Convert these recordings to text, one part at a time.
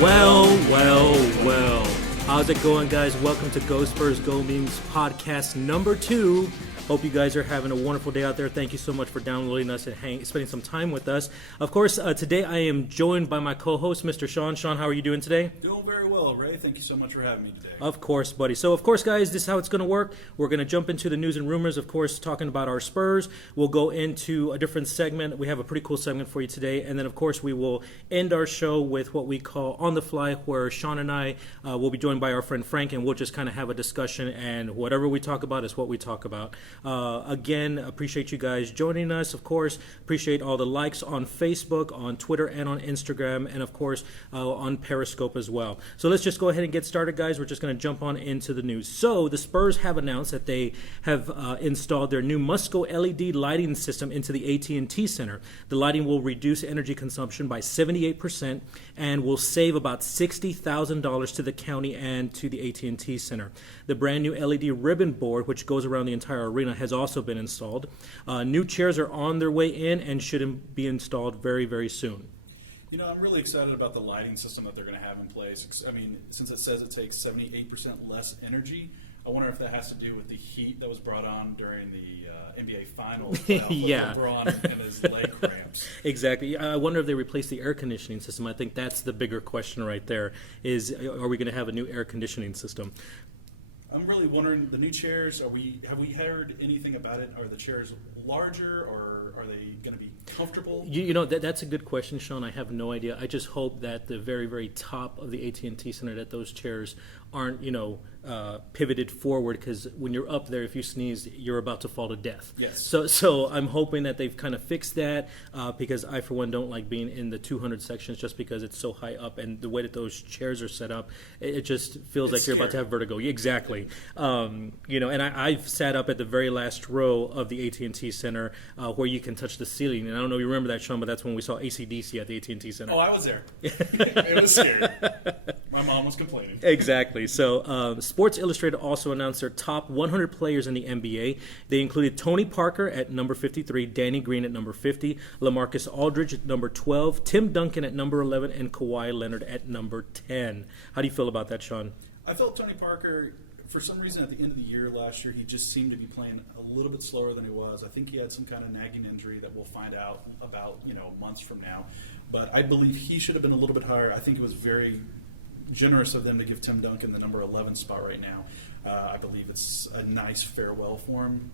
Well, well, well. How's it going, guys? Welcome to Go Spurs Go Memes podcast number 2. Hope you guys are having a wonderful day out there. Thank you so much for downloading us and spending some time with us. Of course, today I am joined by my co-host, Mr. Sean. Sean, how are you doing today? Doing very well, Ray. Thank you so much for having me today. Of course, buddy. So, of course, guys, this is how it's going to work. We're going to jump into the news and rumors, of course, talking about our Spurs. We'll go into a different segment. We have a pretty cool segment for you today. And then, of course, we will end our show with what we call On the Fly, where Sean and I will be joined by our friend Frank, and we'll just kind of have a discussion. And whatever we talk about is what we talk about. Again, appreciate you guys joining us. Of course, appreciate all the likes on Facebook, on Twitter, and on Instagram, and of course on Periscope as well. So let's just go ahead and get started, guys. We're just going to jump on into the news. So the Spurs have announced that they have installed their new Musco LED lighting system into the AT&T Center. The lighting will reduce energy consumption by 78% and will save about $60,000 to the county and to the AT&T Center. The brand new LED ribbon board, which goes around the entire arena, has also been installed. New chairs are on their way in and should be installed very, very soon. You know, I'm really excited about the lighting system that they're going to have in place. I mean, since it says it takes 78% less energy, I wonder if that has to do with the heat that was brought on during the NBA Finals. Yeah. LeBron and his leg cramps. Exactly. I wonder if they replace the air conditioning system. I think that's the bigger question right there is, are we going to have a new air conditioning system? I'm really wondering, the new chairs, have we heard anything about it? Are the chairs larger, or are they going to be comfortable? You know, that's a good question, Sean. I have no idea. I just hope that the very, very top of the AT&T Center, that those chairs aren't, pivoted forward, because when you're up there, if you sneeze, you're about to fall to death. Yes. So I'm hoping that they've kind of fixed that, because I, for one, don't like being in the 200 sections just because it's so high up, and the way that those chairs are set up, it just feels like you're about to have vertigo. Exactly. And I've sat up at the very last row of the AT&T Center where you can touch the ceiling, and I don't know if you remember that, Sean, but that's when we saw AC/DC at the AT&T Center. Oh, I was there. It was scary. My mom was complaining. Exactly. So Sports Illustrated also announced their top 100 players in the NBA. They included Tony Parker at number 53, Danny Green at number 50, LaMarcus Aldridge at number 12, Tim Duncan at number 11, and Kawhi Leonard at number 10. How do you feel about that, Sean? I felt Tony Parker, for some reason at the end of the year last year, he just seemed to be playing a little bit slower than he was. I think he had some kind of nagging injury that we'll find out about, months from now. But I believe he should have been a little bit higher. I think it was very generous of them to give Tim Duncan the number 11 spot right now. I believe it's a nice farewell for him.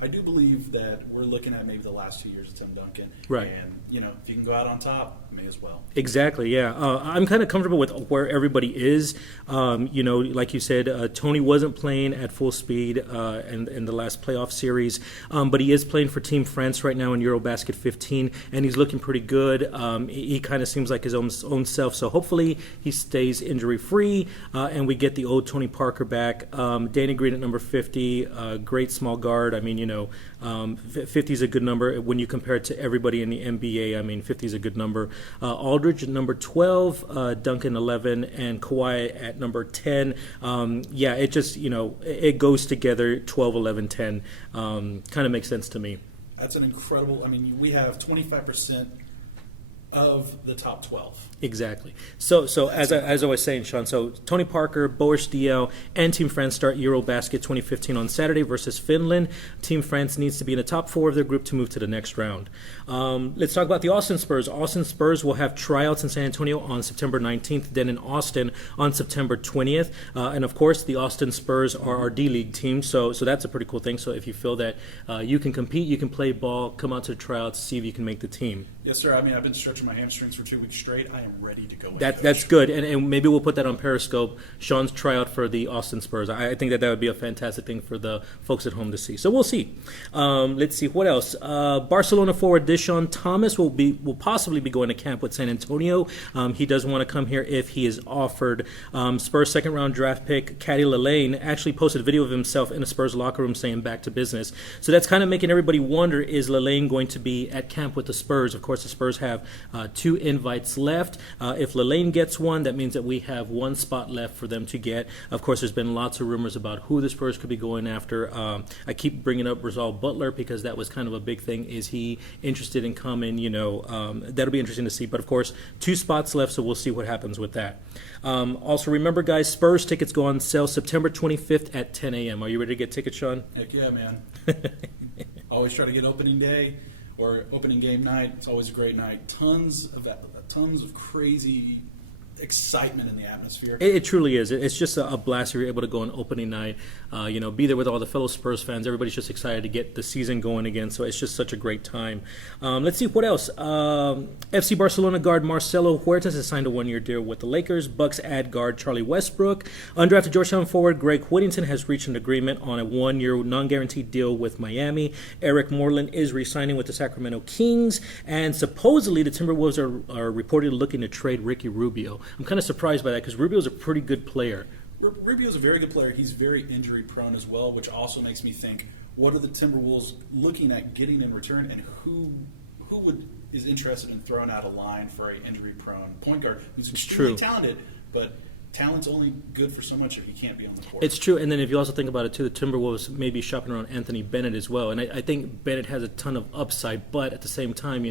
I do believe that we're looking at maybe the last 2 years of Tim Duncan. Right. And, if you can go out on top, may as well. Exactly, yeah. I'm kind of comfortable with where everybody is. Like you said, Tony wasn't playing at full speed in the last playoff series, but he is playing for Team France right now in Eurobasket 15, and he's looking pretty good. He kind of seems like his own self, so hopefully he stays injury-free, and we get the old Tony Parker back. Danny Green at number 50, great small guard. I mean, 50 is a good number when you compare it to everybody in the NBA. I mean, 50 is a good number. Aldridge at number 12, Duncan 11, and Kawhi at number 10. It just, it goes together, 12, 11, 10. Kind of makes sense to me. That's an incredible, we have 25% of the top 12. Exactly. So as I was saying, Sean, so Tony Parker, Boris Diaw, and Team France start Eurobasket 2015 on Saturday versus Finland. Team France needs to be in the top 4 of their group to move to the next round. Let's talk about the Austin Spurs. Austin Spurs will have tryouts in San Antonio on September 19th, then in Austin on September 20th. And of course, the Austin Spurs are our D-League team, so that's a pretty cool thing. So if you feel that you can compete, you can play ball, come out to the tryouts, see if you can make the team. Yes, sir. I've been stretching my hamstrings for 2 weeks straight. I am ready to go. That's good, and maybe we'll put that on Periscope. Sean's tryout for the Austin Spurs. I think that would be a fantastic thing for the folks at home to see. So we'll see. Let's see what else. Barcelona forward Deshaun Thomas will possibly be going to camp with San Antonio. He does want to come here if he is offered. Spurs second round draft pick Caddy Lallane actually posted a video of himself in a Spurs locker room saying back to business. So that's kind of making everybody wonder: is Lallane going to be at camp with the Spurs? Of course, the Spurs have 2 invites left. If Lelaine gets one, that means that we have 1 spot left for them to get. Of course, there's been lots of rumors about who the Spurs could be going after. I keep bringing up Razal Butler because that was kind of a big thing. Is he interested in coming? That'll be interesting to see. But of course, 2 spots left, so we'll see what happens with that. Also, remember, guys, Spurs tickets go on sale September 25th at 10 a.m. Are you ready to get tickets, Sean? Heck yeah, man. Always try to get opening day or opening game night. It's always a great night. Tons of crazy excitement in the atmosphere. It truly is. It's just a blast if you're able to go on opening night. Be there with all the fellow Spurs fans. Everybody's just excited to get the season going again. So it's just such a great time. Let's see what else. FC Barcelona guard Marcelo Huertas has signed a 1-year deal with the Lakers. Bucks add guard Charlie Westbrook. Undrafted Georgetown forward Greg Whittington has reached an agreement on a 1-year non-guaranteed deal with Miami. Eric Moreland is re-signing with the Sacramento Kings, and supposedly the Timberwolves are reportedly looking to trade Ricky Rubio. I'm kind of surprised by that because Rubio's a pretty good player. Rubio's a very good player. He's very injury prone as well, which also makes me think, what are the Timberwolves looking at getting in return, and who is interested in throwing out a line for an injury prone point guard who's extremely talented, but talent's only good for so much if he can't be on the court. It's true, and then if you also think about it too, the Timberwolves may be shopping around Anthony Bennett as well, and I think Bennett has a ton of upside, but at the same time,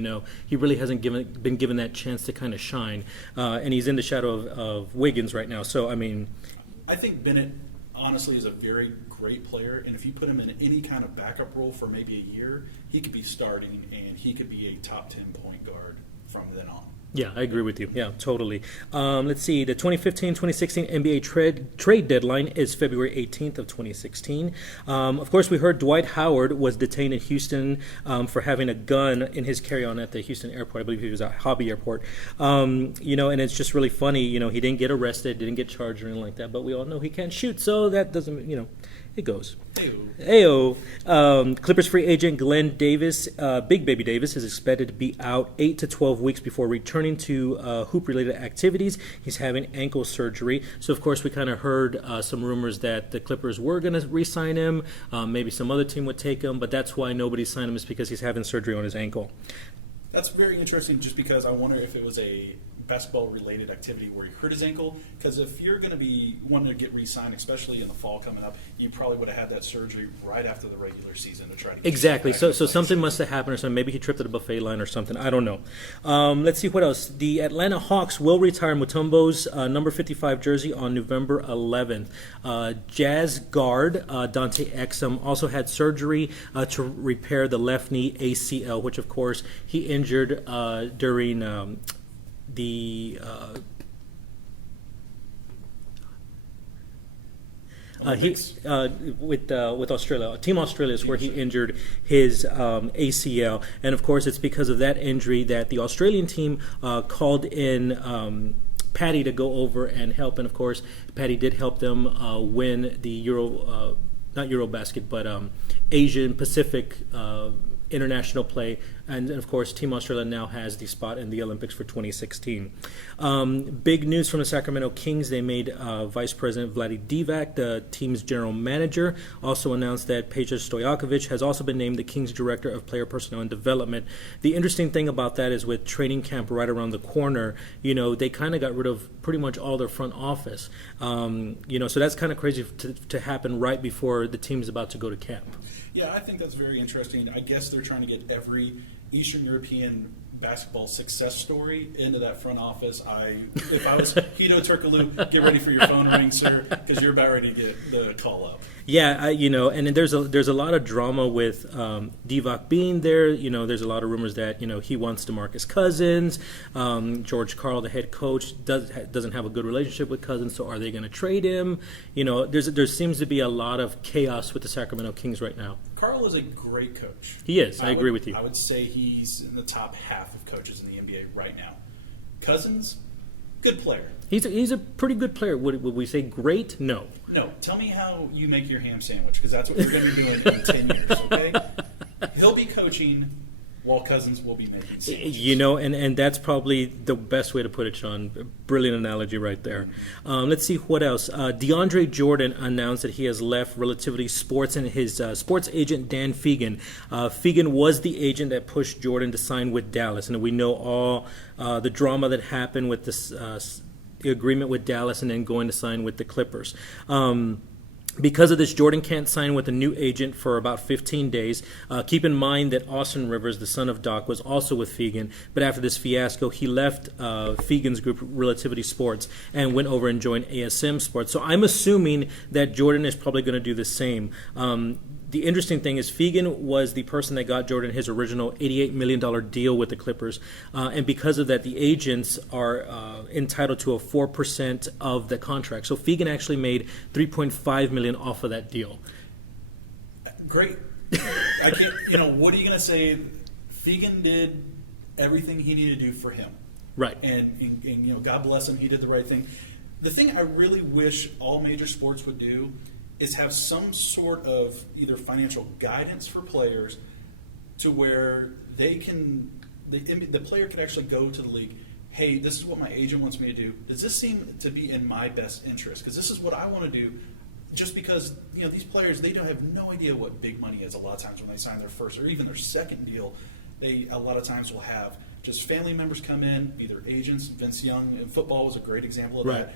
he really hasn't been given that chance to kind of shine, and he's in the shadow of Wiggins right now. So I think Bennett honestly is a very great player, and if you put him in any kind of backup role for maybe a year, he could be starting and he could be a top 10 point guard from then on. Yeah, I agree with you. Yeah, totally. Let's see. The 2015-2016 NBA trade deadline is February 18th of 2016. Of course, we heard Dwight Howard was detained in Houston for having a gun in his carry-on at the Houston airport. I believe he was at Hobby Airport. And it's just really funny. He didn't get arrested, didn't get charged or anything like that. But we all know he can't shoot, so that doesn't, it goes. Ayo. Clippers free agent Glenn Davis, Big Baby Davis, is expected to be out 8 to 12 weeks before returning to hoop-related activities. He's having ankle surgery. So, of course, we kind of heard some rumors that the Clippers were going to re-sign him. Maybe some other team would take him, but that's why nobody signed him, is because he's having surgery on his ankle. That's very interesting, just because I wonder if it was a basketball-related activity where he hurt his ankle, because if you're going to be wanting to get re-signed, especially in the fall coming up, you probably would have had that surgery right after the regular season to try to get exactly. So something must have happened or something. Maybe he tripped at a buffet line or something. I don't know. Let's see what else. The Atlanta Hawks will retire Mutombo's number 55 jersey on November 11th. Jazz guard Dante Exum also had surgery to repair the left knee ACL, which of course he injured during with Australia. Team Australia is where he injured his ACL, and of course it's because of that injury that the Australian team called in Patty to go over and help, and of course Patty did help them win the not Eurobasket, but Asian Pacific international play, and of course Team Australia now has the spot in the Olympics for 2016. Big news from the Sacramento Kings. They made Vice President Vlade Divac the team's general manager. Also announced that Peja Stojakovic has also been named the Kings Director of Player Personnel and Development. The interesting thing about that is with training camp right around the corner, they kind of got rid of pretty much all their front office. So that's kind of crazy to happen right before the team's about to go to camp. Yeah, I think that's very interesting. I guess they're trying to get every Eastern European basketball success story into that front office. If I was Hito Turkoglu, get ready for your phone ring, sir, because you're about ready to get the call up. Yeah, and there's a lot of drama with Divac being there. There's a lot of rumors that he wants DeMarcus Cousins. George Karl, the head coach, doesn't have a good relationship with Cousins. So are they going to trade him? There seems to be a lot of chaos with the Sacramento Kings right now. Karl is a great coach. He is. I agree with you. I would say he's in the top half of coaches in the NBA right now. Cousins, good player. He's a pretty good player. Would we say great? No. No. Tell me how you make your ham sandwich, because that's what we're going to be doing in 10 years, okay? He'll be coaching Walt Cousins will be making sandwiches. You know, and that's probably the best way to put it, Sean. Brilliant analogy right there. Let's see what else. DeAndre Jordan announced that he has left Relativity Sports, and his sports agent, Dan Fegan. Fegan was the agent that pushed Jordan to sign with Dallas, and we know all the drama that happened with this the agreement with Dallas and then going to sign with the Clippers. Because of this, Jordan can't sign with a new agent for about 15 days. Keep in mind that Austin Rivers, the son of Doc, was also with Fegan, but after this fiasco, he left Fegan's group, Relativity Sports, and went over and joined ASM Sports. So I'm assuming that Jordan is probably going to do the same. The interesting thing is Fegan was the person that got Jordan his original $88 million deal with the Clippers, and because of that, the agents are entitled to a 4% of the contract. So Fegan actually made $3.5 million off of that deal. Great. I can't. You know, what are you going to say? Fegan did everything he needed to do for him, Right. and you know, God bless him. He did the right thing. The thing I really wish all major sports would do is have some sort of either financial guidance for players to where they can, the player could actually go to the league, hey, this is what my agent wants me to do. Does this seem to be in my best interest? Because this is what I want to do. Just because, you know, these players, they don't have no idea what big money is a lot of times when they sign their first or even their second deal. They a lot of times will have just family members come in, be their agents. Vince Young in football was a great example of Right. that.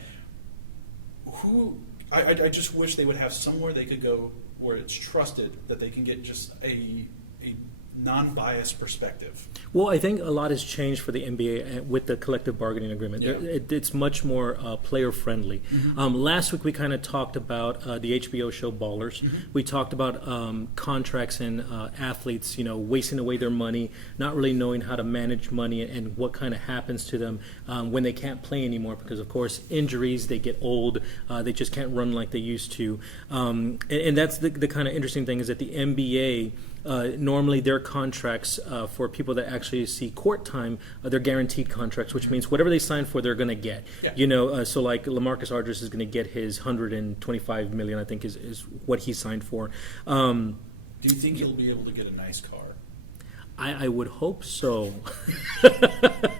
I just wish they would have somewhere they could go where it's trusted that they can get just a non-biased perspective. Well, I think a lot has changed for the NBA with the collective bargaining agreement. Yeah. It's much more player-friendly. Mm-hmm. Last week we kind of talked about the HBO show Ballers. Mm-hmm. We talked about contracts and athletes, you know, wasting away their money, not really knowing how to manage money and what kind of happens to them when they can't play anymore because, of course, injuries, they get old, they just can't run like they used to. And that's the kind of interesting thing is that the NBA, normally their contracts for people that actually see court time, they're guaranteed contracts, which means whatever they sign for, they're going to get. Yeah. You know, so like LaMarcus Aldridge is going to get his $125 million, I think is what he signed for. Do you think he'll be able to get a nice car? I would hope so.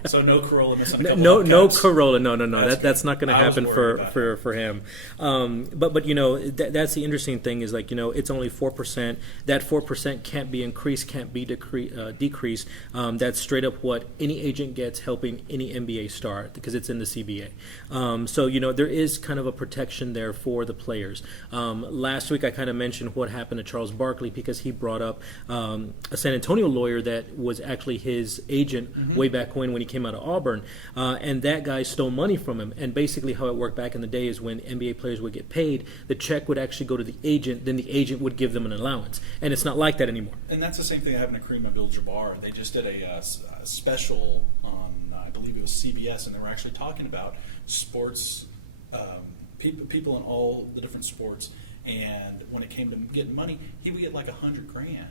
So no Corolla missing a couple No hubcaps? Corolla. No. That's not going to I was happen worried about for him. But you know that's the interesting thing is like you know it's only 4%. That 4% can't be increased, can't be decreased. That's straight up what any agent gets helping any NBA star because it's in the CBA. So you know there is kind of a protection there for the players. Last week I kind of mentioned what happened to Charles Barkley because he brought up a San Antonio lawyer that was actually his agent way back when he came out of Auburn, and that guy stole money from him. And basically how it worked back in the day is when NBA players would get paid, the check would actually go to the agent, then the agent would give them an allowance. And it's not like that anymore. And that's the same thing that happened to Kareem Abdul-Jabbar. They just did a special on, I believe it was CBS, and they were actually talking about sports, people in all the different sports, and when it came to getting money, he would get like $100,000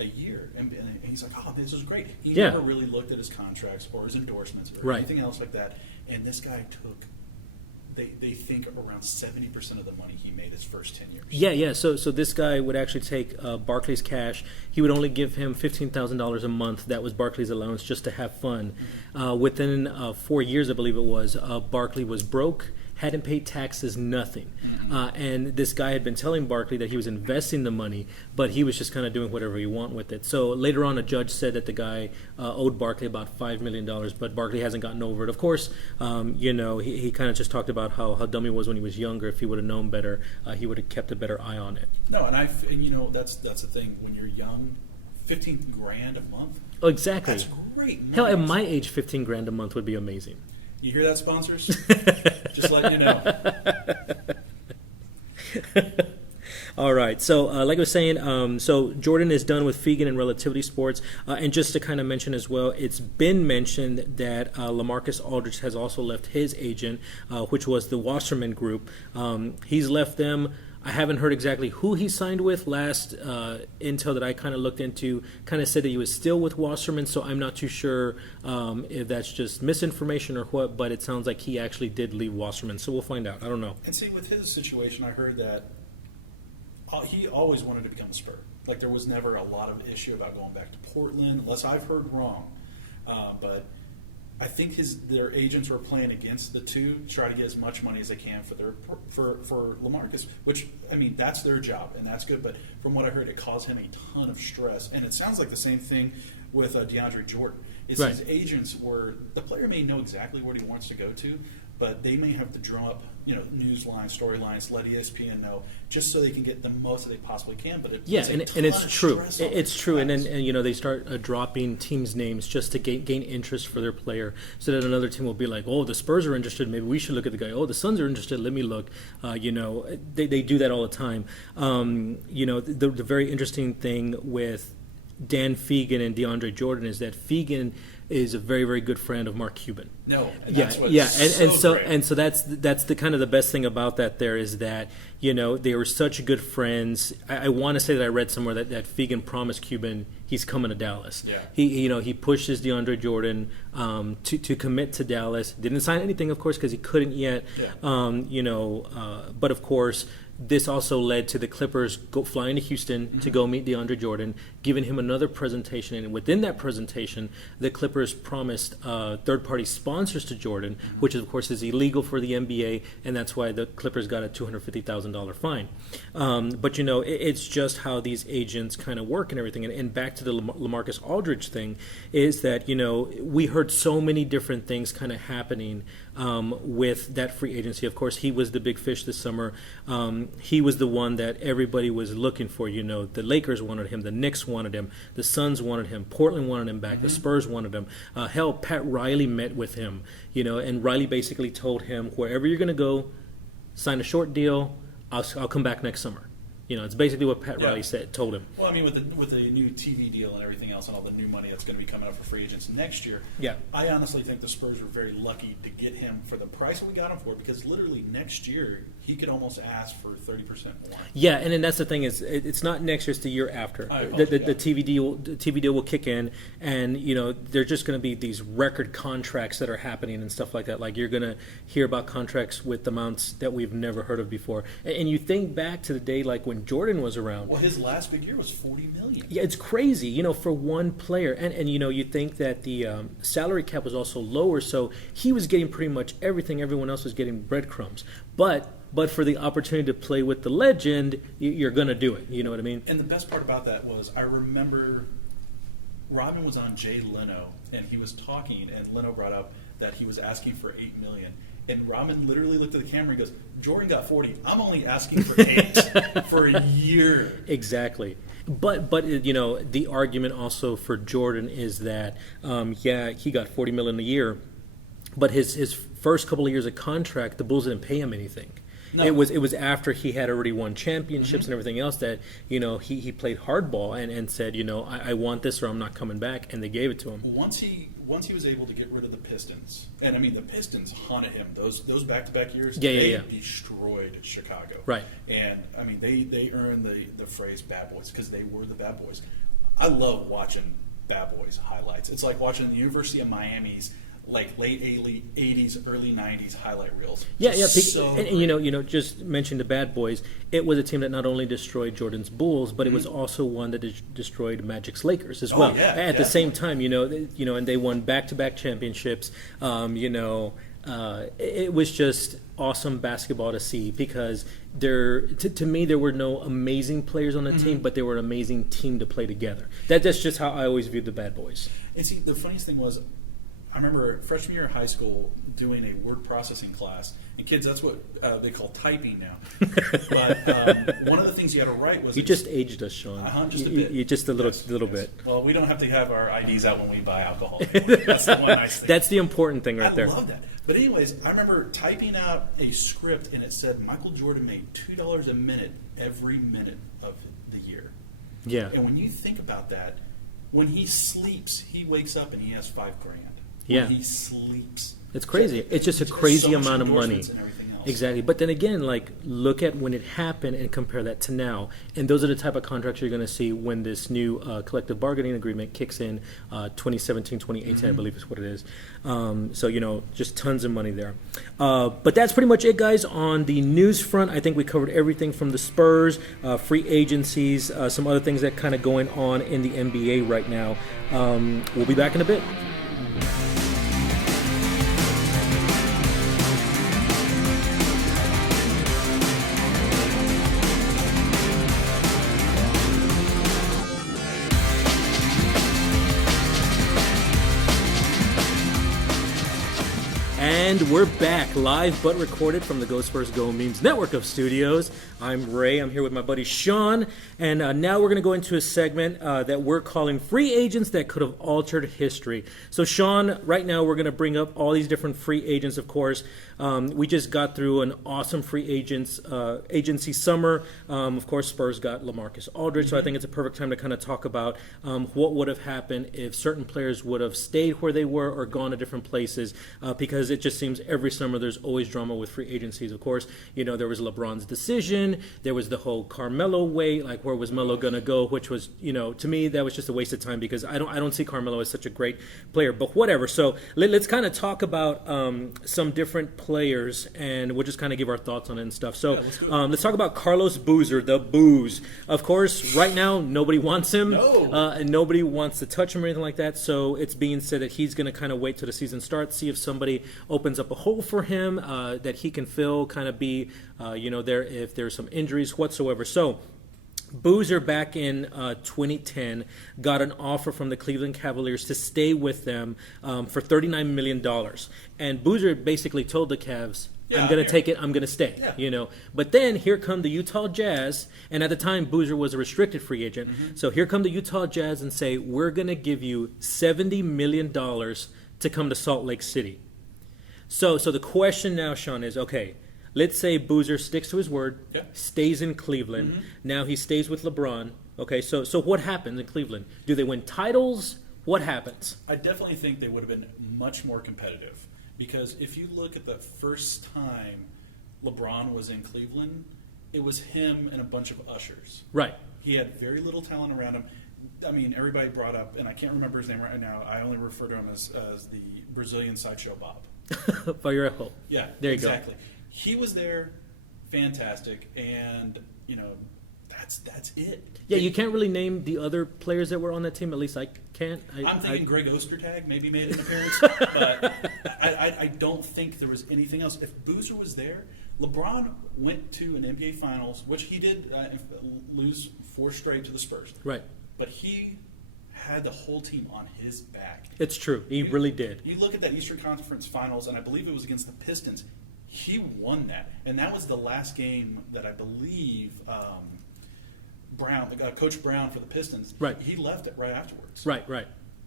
a year, and he's like, "Oh, this is great." He never really looked at his contracts or his endorsements or anything else like that. And this guy took, they think around 70% of the money he made his first 10 years. Yeah. So this guy would actually take Barkley's cash. He would only give him $15,000 a month. That was Barkley's allowance just to have fun. Within 4 years, I believe it was, Barkley was broke. Hadn't paid taxes, nothing. And this guy had been telling Barkley that he was investing the money, but he was just kind of doing whatever he wanted with it. So later on, a judge said that the guy owed Barkley about $5 million, but Barkley hasn't gotten over it. Of course, you know, he kind of just talked about how dumb he was when he was younger. If he would have known better, he would have kept a better eye on it. No, and you know, that's the thing. When you're young, $15,000 a month. Oh, exactly. That's great money. Hell, at my age, $15,000 a month would be amazing. You hear that, sponsors? Just letting you know. All right. So, like I was saying, so Jordan is done with Fegan and Relativity Sports. And just to kind of mention as well, it's been mentioned that LaMarcus Aldridge has also left his agent, which was the Wasserman Group. He's left them. I haven't heard exactly who he signed with. Last intel that I kind of looked into kind of said that he was still with Wasserman, so I'm not too sure if that's just misinformation or what, but it sounds like he actually did leave Wasserman, so we'll find out. I don't know. And see, with his situation, I heard that he always wanted to become a Spur. Like there was never a lot of issue about going back to Portland, unless I've heard wrong. But I think their agents were playing against the two, to try to get as much money as they can for LaMarcus, which, I mean, that's their job, and that's good. But from what I heard, it caused him a ton of stress. And it sounds like the same thing with DeAndre Jordan. It's right. His agents were, the player may know exactly what he wants to go to, but they may have to drum up, news lines, storylines, let ESPN know, just so they can get the most that they possibly can. But it puts and it's true. It's true, and then they start dropping teams' names just to gain interest for their player, so that another team will be like, oh, the Spurs are interested, maybe we should look at the guy. Oh, the Suns are interested, let me look. They do that all the time. The very interesting thing with Dan Fegan and DeAndre Jordan is that Fegan is a very, very good friend of Mark Cuban. So that's the kind of the best thing about that. There is that they were such good friends. I want to say that I read somewhere that Fegan promised Cuban he's coming to Dallas. Yeah. He pushes DeAndre Jordan to commit to Dallas. Didn't sign anything, of course, because he couldn't yet. Yeah. But of course, this also led to the Clippers flying to Houston to go meet DeAndre Jordan, giving him another presentation. And within that presentation, the Clippers promised third-party sponsors to Jordan, which, of course, is illegal for the NBA, and that's why the Clippers got a $250,000 fine. But, it's just how these agents kind of work and everything. And back to the LaMarcus Aldridge thing is that, we heard so many different things kind of happening with that free agency. Of course, he was the big fish this summer. He was the one that everybody was looking for. The Lakers wanted him, the Knicks wanted him, the Suns wanted him, Portland wanted him back, the Spurs wanted him. Hell, Pat Riley met with him, and Riley basically told him, wherever you're going to go, sign a short deal, I'll come back next summer. It's basically what Pat Riley told him. Well, I mean, with the new TV deal and everything else and all the new money that's going to be coming up for free agents next year, I honestly think the Spurs were very lucky to get him for the price that we got him for, because literally next year he could almost ask for 30% more. Yeah, and then that's the thing is it's not next year; it's the year after. The TV deal will kick in, and there's just going to be these record contracts that are happening and stuff like that. Like you're going to hear about contracts with amounts that we've never heard of before. And you think back to the day like when Jordan was around. Well, his last big year was $40 million. Yeah, it's crazy, for one player. And you think that the salary cap was also lower, so he was getting pretty much everything. Everyone else was getting breadcrumbs. But for the opportunity to play with the legend, you're going to do it. You know what I mean? And the best part about that was I remember Robin was on Jay Leno, and he was talking, and Leno brought up that he was asking for $8 million. And Rahman literally looked at the camera and goes, Jordan got 40. I'm only asking for 8 for a year. Exactly. But the argument also for Jordan is that, he got $40 million a year, but his first couple of years of contract, the Bulls didn't pay him anything. No. It was after he had already won championships and everything else that he played hardball and said I want this or I'm not coming back, and they gave it to him. Once he was able to get rid of the Pistons, and I mean the Pistons haunted him those back-to-back years. They destroyed Chicago. Right. And I mean they earned the phrase "bad boys" because they were the bad boys. I love watching bad boys highlights. It's like watching the University of Miami's like late 80s, early 90s highlight reels. And just mention the Bad Boys. It was a team that not only destroyed Jordan's Bulls, but it was also one that destroyed Magic's Lakers as well. At the same time, and they won back-to-back championships. It was just awesome basketball to see because to me there were no amazing players on the team, but they were an amazing team to play together. That's just how I always viewed the Bad Boys. And see, the funniest thing was, I remember freshman year of high school doing a word processing class. And kids, that's what they call typing now. But one of the things you had to write was... You just aged us, Sean. Just a bit. You just a little bit. Well, we don't have to have our IDs out when we buy alcohol anymore. That's the one nice thing. That's the important thing right there. I love that. But anyways, I remember typing out a script, and it said Michael Jordan made $2 a minute every minute of the year. Yeah. And when you think about that, when he sleeps, he wakes up and he has $5,000. Yeah. When he sleeps. It's crazy. It's just a crazy amount of money. Exactly. But then again, like, look at when it happened and compare that to now. And those are the type of contracts you're going to see when this new collective bargaining agreement kicks in 2017, 2018, I believe is what it is. So, just tons of money there. But that's pretty much it, guys, on the news front. I think we covered everything from the Spurs, free agencies, some other things that kind of going on in the NBA right now. We'll be back in a bit. And we're back, live but recorded from the Go Spurs Go Memes network of studios. I'm Ray. I'm here with my buddy Sean. And now we're going to go into a segment that we're calling Free Agents That Could Have Altered History. So, Sean, right now we're going to bring up all these different free agents, of course. We just got through an awesome free agency summer. Of course, Spurs got LaMarcus Aldridge, so I think it's a perfect time to kind of talk about what would have happened if certain players would have stayed where they were or gone to different places, because it just seems every summer there's always drama with free agencies. Of course, there was LeBron's decision. There was the whole Carmelo wait, like where was Melo going to go, which was, to me, that was just a waste of time because I don't see Carmelo as such a great player, but whatever. So let's kind of talk about some different players, and we'll just kind of give our thoughts on it and stuff. So let's talk about Carlos Boozer, the Booze. Of course, right now, nobody wants him, and nobody wants to touch him or anything like that, so it's being said that he's going to kind of wait till the season starts, see if somebody opens up a hole for him that he can fill, kind of be, there if there's some injuries whatsoever. So Boozer back in 2010 got an offer from the Cleveland Cavaliers to stay with them for $39 million. And Boozer basically told the Cavs, I'm going to take it, I'm going to stay, But then here come the Utah Jazz, and at the time Boozer was a restricted free agent. So here come the Utah Jazz and say, we're going to give you $70 million to come to Salt Lake City. So the question now, Sean, is, okay, let's say Boozer sticks to his word, stays in Cleveland. Now he stays with LeBron. Okay, so what happens in Cleveland? Do they win titles? What happens? I definitely think they would have been much more competitive, because if you look at the first time LeBron was in Cleveland, it was him and a bunch of ushers. Right. He had very little talent around him. I mean, everybody brought up, and I can't remember his name right now, I only refer to him as the Brazilian Sideshow Bob. Figueiredo. Yeah, there you exactly. He was there, fantastic, and that's it. Yeah, you can't really name the other players that were on that team. At least I can't. I'm thinking Greg Ostertag maybe made an appearance, but I don't think there was anything else. If Boozer was there, LeBron went to an NBA Finals, which he did lose 4 straight to the Spurs. Right. But he had the whole team on his back. It's true. He really did. You look at that Eastern Conference Finals, and I believe it was against the Pistons. He won that, and that was the last game that I believe Coach Brown for the Pistons. Right. He left it right afterwards. Right.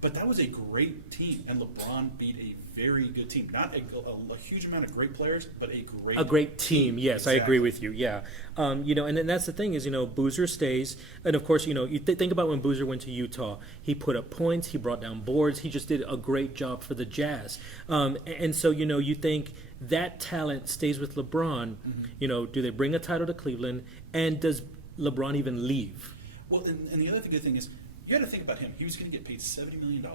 But that was a great team, and LeBron beat a very good team. Not a huge amount of great players, but a great team. Yes, exactly. I agree with you. Yeah, and then that's the thing is, Boozer stays, and of course, you think about when Boozer went to Utah, he put up points, he brought down boards, he just did a great job for the Jazz, and so you think that talent stays with LeBron. Do they bring a title to Cleveland, and does LeBron even leave? Well, and the other good thing is, you got to think about him. He was going to get paid $70 million.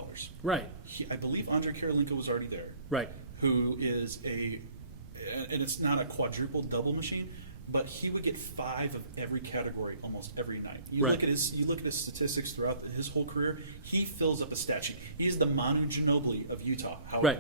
Right. I believe Andre Karolinko was already there. Right. Who is and it's not a quadruple double machine, but he would get 5 of every category almost every night. You look at his statistics throughout his whole career. He fills up a stat sheet. He's the Manu Ginobili of Utah.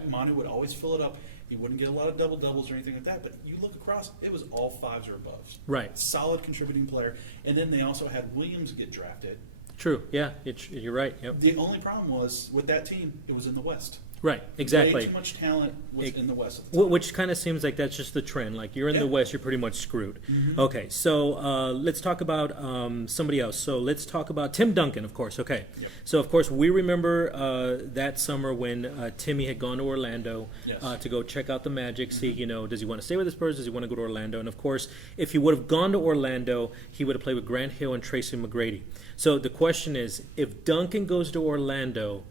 Manu would always fill it up. He wouldn't get a lot of double doubles or anything like that, but you look across, it was all 5s or above. Right. Solid contributing player. And then they also had Williams get drafted. True. Yeah, you're right. Yep. The only problem was with that team, it was in the West. Right, exactly. Way too much talent was in the West. Which kind of seems like that's just the trend. Like, you're in the West, you're pretty much screwed. Okay, so let's talk about somebody else. So let's talk about Tim Duncan, of course. Okay, so of course we remember that summer when Timmy had gone to Orlando to go check out the Magic, see, does he want to stay with the Spurs, does he want to go to Orlando? And of course, if he would have gone to Orlando, he would have played with Grant Hill and Tracy McGrady. So the question is, if Duncan goes to Orlando,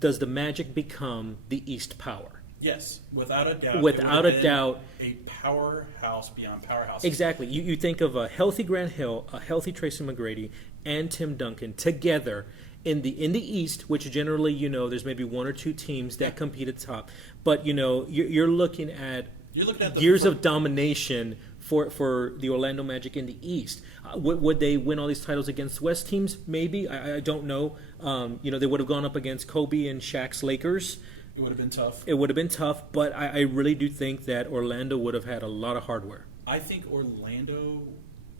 does the Magic become the East Power? Yes, without a doubt. Without It a would have doubt. been a powerhouse beyond powerhouse. Exactly. You think of a healthy Grant Hill, a healthy Tracy McGrady, and Tim Duncan together in the East, which generally, there's maybe one or two teams that compete at the top. But, you're looking at years of domination for the Orlando Magic in the East. Would they win all these titles against West teams? Maybe. I don't know. They would have gone up against Kobe and Shaq's Lakers. It would have been tough. It would have been tough, but I really do think that Orlando would have had a lot of hardware. I think Orlando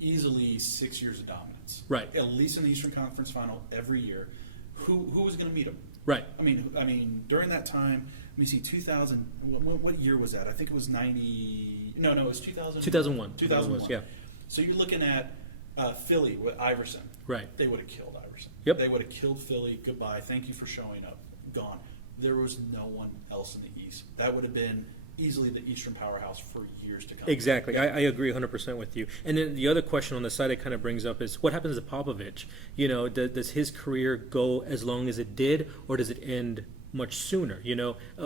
easily 6 years of dominance. Right. At least in the Eastern Conference Final every year. Who was going to meet them? Right. I mean, during that time, let me see, 2000. What year was that? I think it was 90. No, it was 2000. 2001. 2001. Yeah. So you're looking at Philly with Iverson. Right. They would have killed Iverson. Yep. They would have killed Philly. Goodbye. Thank you for showing up. Gone. There was no one else in the East. That would have been easily the Eastern powerhouse for years to come. Exactly. I agree 100% with you. And then the other question on the side it kind of brings up is what happens to Popovich? Does his career go as long as it did, or does it end much sooner,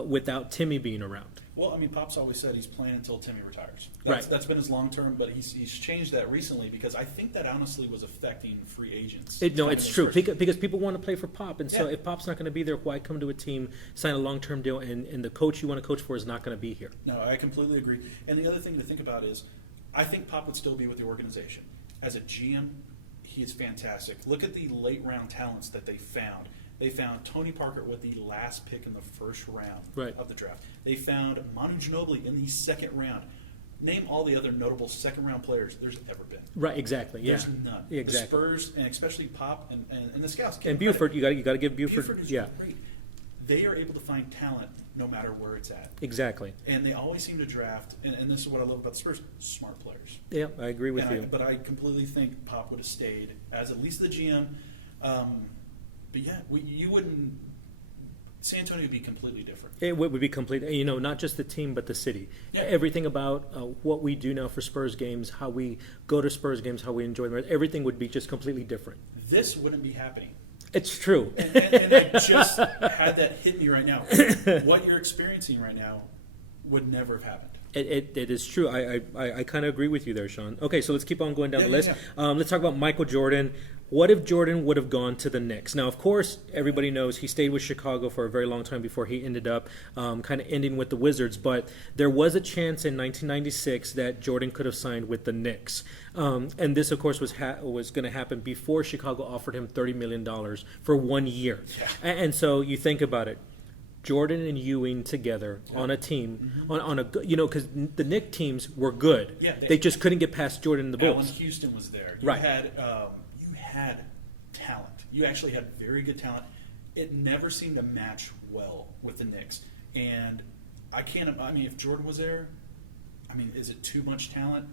without Timmy being around? Well, Pop's always said he's playing until Timmy retires. Right. That's been his long term, but he's changed that recently because I think that honestly was affecting free agents. It's true because people want to play for Pop, and so Yeah. if Pop's not going to be there, why come to a team, sign a long-term deal, and the coach you want to coach for is not going to be here? No, I completely agree. And the other thing to think about is I think Pop would still be with the organization. As a GM, he is fantastic. Look at the late round talents that they found. They found Tony Parker with the last pick in the first round of the draft. They found Manu Ginobili in the second round. Name all the other notable second-round players there's ever been. Right, exactly. Yeah. There's none. Exactly. The Spurs, and especially Pop and the scouts. And Buford, you got to give Buford. Buford is great. They are able to find talent no matter where it's at. Exactly. And they always seem to draft, and this is what I love about the Spurs, smart players. Yeah, I agree with you. But I completely think Pop would have stayed as at least the GM. But yeah, you wouldn't. San Antonio would be completely different. It would be completely, not just the team, but the city. Yeah. Everything about what we do now for Spurs games, how we go to Spurs games, how we enjoy them, everything would be just completely different. This wouldn't be happening. It's true. And I just had that hit me right now. What you're experiencing right now would never have happened. It is true. I kind of agree with you there, Sean. Okay, so let's keep on going down the list. Yeah. Let's talk about Michael Jordan. What if Jordan would have gone to the Knicks? Now, of course, everybody knows he stayed with Chicago for a very long time before he ended up kind of ending with the Wizards. But there was a chance in 1996 that Jordan could have signed with the Knicks. And this, of course, was going to happen before Chicago offered him $30 million for 1 year. Yeah. And so you think about it. Jordan and Ewing together on a team, on a because the Knicks teams were good. Yeah, they just couldn't get past Jordan and the Bulls. Allen Houston was there. Right. You had talent. You actually had very good talent. It never seemed to match well with the Knicks. And if Jordan was there, is it too much talent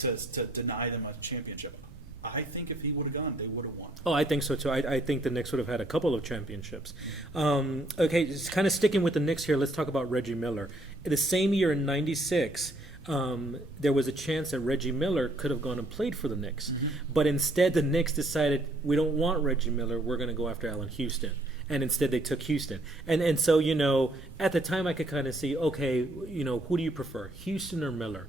to deny them a championship? I think if he would have gone, they would have won. Oh, I think so too. I think the Knicks would have had a couple of championships. Okay, just kind of sticking with the Knicks here, let's talk about Reggie Miller. The same year in '96, there was a chance that Reggie Miller could have gone and played for the Knicks. Mm-hmm. But instead, the Knicks decided, we don't want Reggie Miller, we're going to go after Allen Houston. And instead, they took Houston. And so, at the time, I could kind of see, okay, who do you prefer, Houston or Miller?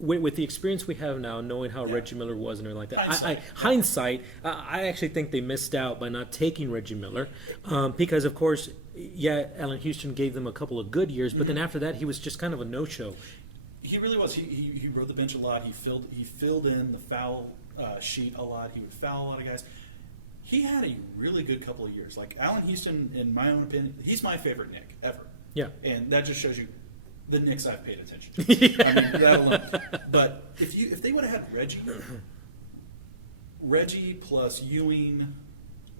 With the experience we have now, knowing how Reggie Miller was and everything like that, hindsight, I actually think they missed out by not taking Reggie Miller because, of course, Allen Houston gave them a couple of good years, but then after that, he was just kind of a no-show. He really was. He rode the bench a lot. He filled in the foul sheet a lot. He would foul a lot of guys. He had a really good couple of years. Like Allen Houston, in my own opinion, he's my favorite Knick ever. Yeah, and that just shows you the Knicks I've paid attention to. That alone. But if they would have had Reggie plus Ewing,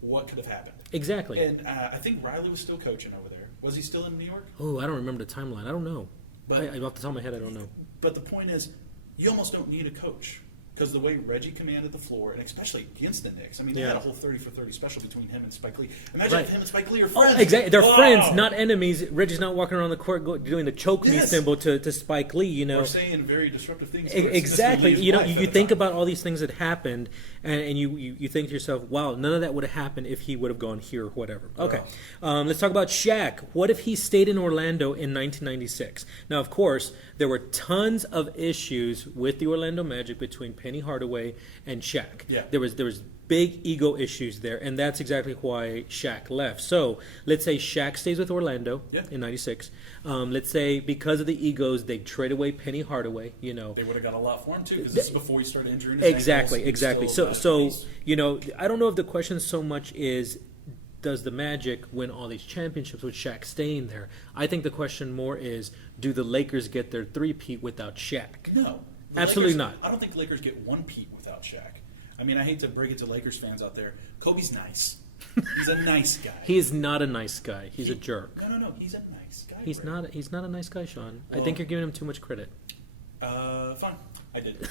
what could have happened? Exactly. And I think Riley was still coaching over there. Was he still in New York? Oh, I don't remember the timeline. I don't know. But off the top of my head, I don't know. But the point is, you almost don't need a coach Because the way Reggie commanded the floor, and especially against the Knicks, I mean, they had a whole 30 for 30 special between him and Spike Lee. Imagine if him and Spike Lee are friends. Oh, exactly. They're Wow. friends, not enemies. Reggie's not walking around the court doing the choke me symbol to Spike Lee, you know. Or saying very disruptive things. Exactly. You know, you think about all these things that happened, and you think to yourself, wow, none of that would have happened if he would have gone here or whatever. Okay. Let's talk about Shaq. What if he stayed in Orlando in 1996? Now, of course, there were tons of issues with the Orlando Magic between Penny Hardaway and Shaq. Yeah. There was big ego issues there, and that's exactly why Shaq left. So let's say Shaq stays with Orlando in '96. Let's say because of the egos, they trade away Penny Hardaway. You know, they would have got a lot for him too, because this is before he started injuring his exactly. ankles. So you know, I don't know if the question so much is, does the Magic win all these championships with Shaq staying there? I think the question more is, do the Lakers get their three-peat without Shaq? No. Absolutely Lakers, not. I don't think the Lakers get one peat without Shaq. I mean, I hate to break it to Lakers fans out there. Kobe's nice. He's a nice guy. He is not a nice guy. He's a jerk. No. He's a nice guy. He's not a nice guy, Sean. Well, I think you're giving him too much credit. Fine. I did.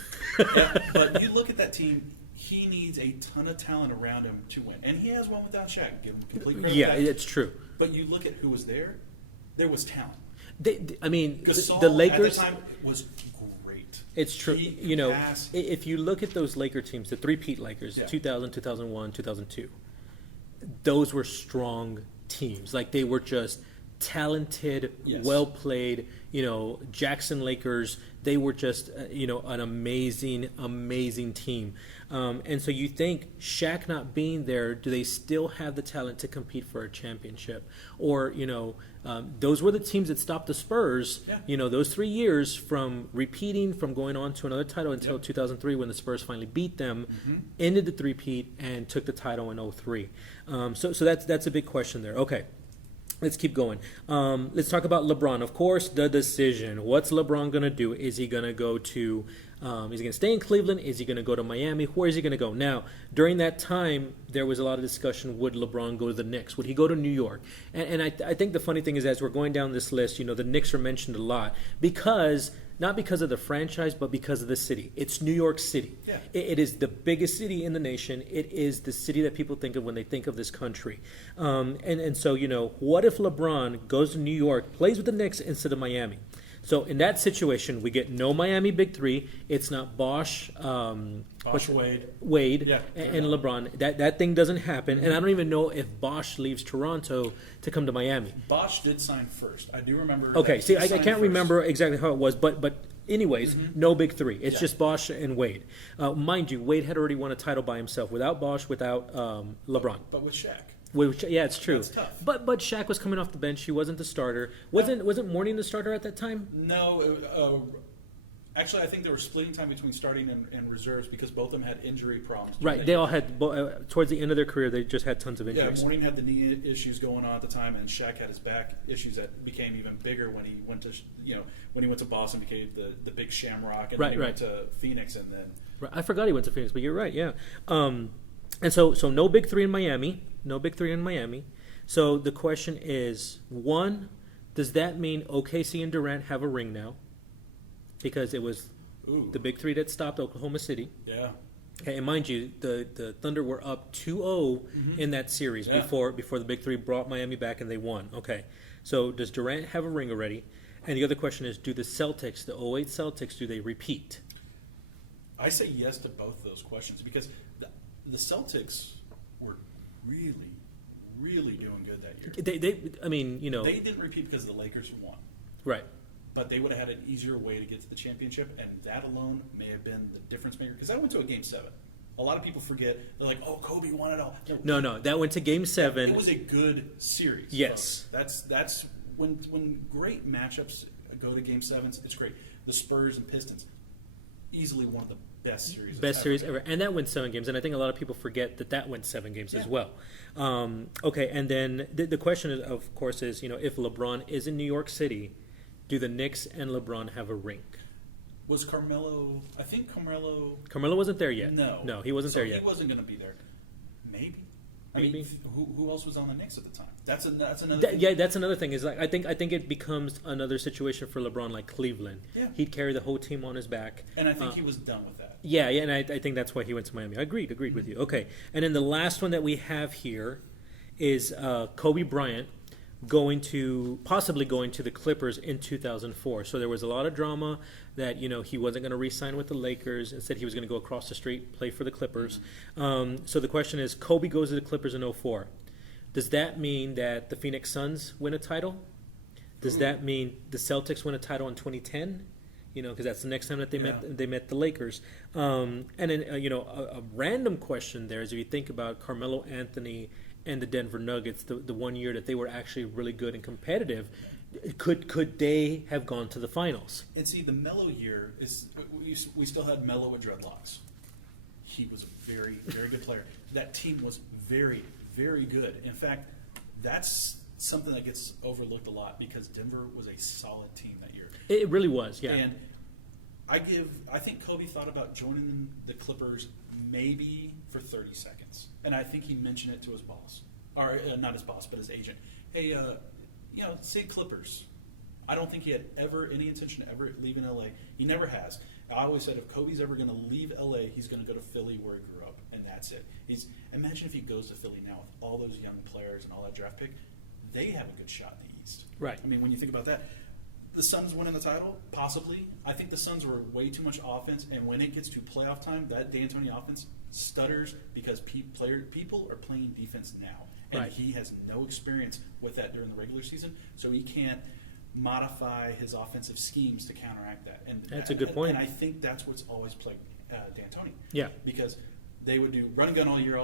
Yeah, but you look at that team, he needs a ton of talent around him to win. And he has one without Shaq. Give him complete credit. Yeah, for that. it's true. But you look at who was there, there was talent. I mean, Gasol the Lakers at the time was great. It's true. He You know, pass. if you look at those Laker teams, the three-peat Lakers, 2000, 2001, 2002, those were strong teams. Like, they were just talented, well played. You know, Jackson Lakers, they were just an amazing team. And so you think, Shaq not being there, do they still have the talent to compete for a championship? Or those were the teams that stopped the Spurs. Those 3 years from repeating, from going on to another title until 2003 when the Spurs finally beat them, ended the three-peat and took the title in 2003. So that's a big question there. Okay. Let's keep going. Let's talk about LeBron. Of course, the decision. What's LeBron going to do? Is he going to go to is he going to stay in Cleveland? Is he going to go to Miami? Where is he going to go? Now, during that time, there was a lot of discussion, would LeBron go to the Knicks? Would he go to New York? And I think the funny thing is, as we're going down this list, the Knicks are mentioned a lot not because of the franchise, but because of the city. It's New York City. Yeah. It is the biggest city in the nation. It is the city that people think of when they think of this country. And so, what if LeBron goes to New York, plays with the Knicks instead of Miami? So in that situation, we get no Miami Big Three. It's not Bosh, Wade, and LeBron. That thing doesn't happen. And I don't even know if Bosh leaves Toronto to come to Miami. Bosh did sign first. I do remember. Okay, see, I can't remember exactly how it was, but anyways, no Big Three. It's just Bosh and Wade. Mind you, Wade had already won a title by himself, without Bosh, without LeBron. But with Shaq. Yeah, it's true. That's tough. But Shaq was coming off the bench. He wasn't the starter. Wasn't Mourning the starter at that time? No. Actually, I think they were splitting time between starting and reserves because both of them had injury problems. Right. They all had, towards the end of their career, they just had tons of injuries. Yeah, Mourning had the knee issues going on at the time, and Shaq had his back issues that became even bigger when he went to Boston, became the big Shamrock, and then he went to Phoenix, and then. Right. I forgot he went to Phoenix, but you're right. Yeah. And so no Big Three in Miami. No Big Three in Miami. So the question is, one, does that mean OKC and Durant have a ring now? Because it was the Big Three that stopped Oklahoma City. Yeah. Okay, and mind you, the Thunder were up 2-0 in that series before the Big Three brought Miami back and they won. Okay, so does Durant have a ring already? And the other question is, do the Celtics, the 2008 Celtics, do they repeat? I say yes to both of those questions because the Celtics were really, really doing good that year. They didn't repeat because the Lakers won. Right. But they would have had an easier way to get to the championship, and that alone may have been the difference maker. Because I went to a Game 7. A lot of people forget. They're like, "Oh, Kobe won it all." No, that went to Game 7. It was a good series. Yes, folks. That's when great matchups go to Game 7s. It's great. The Spurs and Pistons, easily one of the best series. Ever, and that went 7 games. And I think a lot of people forget that went 7 games as well. Okay, and then the question, of course, is if LeBron is in New York City, do the Knicks and LeBron have a ring? Was Carmelo? I think Carmelo. Carmelo wasn't there yet. No, he wasn't there yet. He wasn't going to be there. Maybe. I mean, who else was on the Knicks at the time? That's another. Thing. Yeah, that's another thing. Is like I think it becomes another situation for LeBron like Cleveland. Yeah. He'd carry the whole team on his back. And I think he was done with that. Yeah, and I think that's why he went to Miami. I agreed with you. Okay, and then the last one that we have here is Kobe Bryant possibly going to the Clippers in 2004. So there was a lot of drama that he wasn't going to re-sign with the Lakers. Instead, he was going to go across the street, play for the Clippers. So the question is, Kobe goes to the Clippers in '04. Does that mean that the Phoenix Suns win a title? Does that mean the Celtics win a title in 2010? Because that's the next time that they met the Lakers. And then a random question there is, if you think about Carmelo Anthony and the Denver Nuggets, the one year that they were actually really good and competitive, could they have gone to the finals? And see, the Melo year is we still had Melo with dreadlocks. He was a very, very good player. That team was very, very good. In fact, that's something that gets overlooked a lot because Denver was a solid team that year. It really was, yeah. And I think Kobe thought about joining the Clippers maybe for 30 seconds. And I think he mentioned it to his boss. Or not his boss, but his agent. Hey, say Clippers. I don't think he had any intention of ever leaving LA. He never has. I always said if Kobe's ever going to leave LA, he's going to go to Philly where he grew up, and that's it. Imagine if he goes to Philly now with all those young players and all that draft pick. They have a good shot in the East. Right. I mean, when you think about that, the Suns winning the title, possibly. I think the Suns were way too much offense, and when it gets to playoff time, that D'Antoni offense stutters because people are playing defense now. And right. He has no experience with that during the regular season, so he can't modify his offensive schemes to counteract that. And that's a good point. And I think that's what's always plagued D'Antoni. Yeah. Because they would do run and gun all year.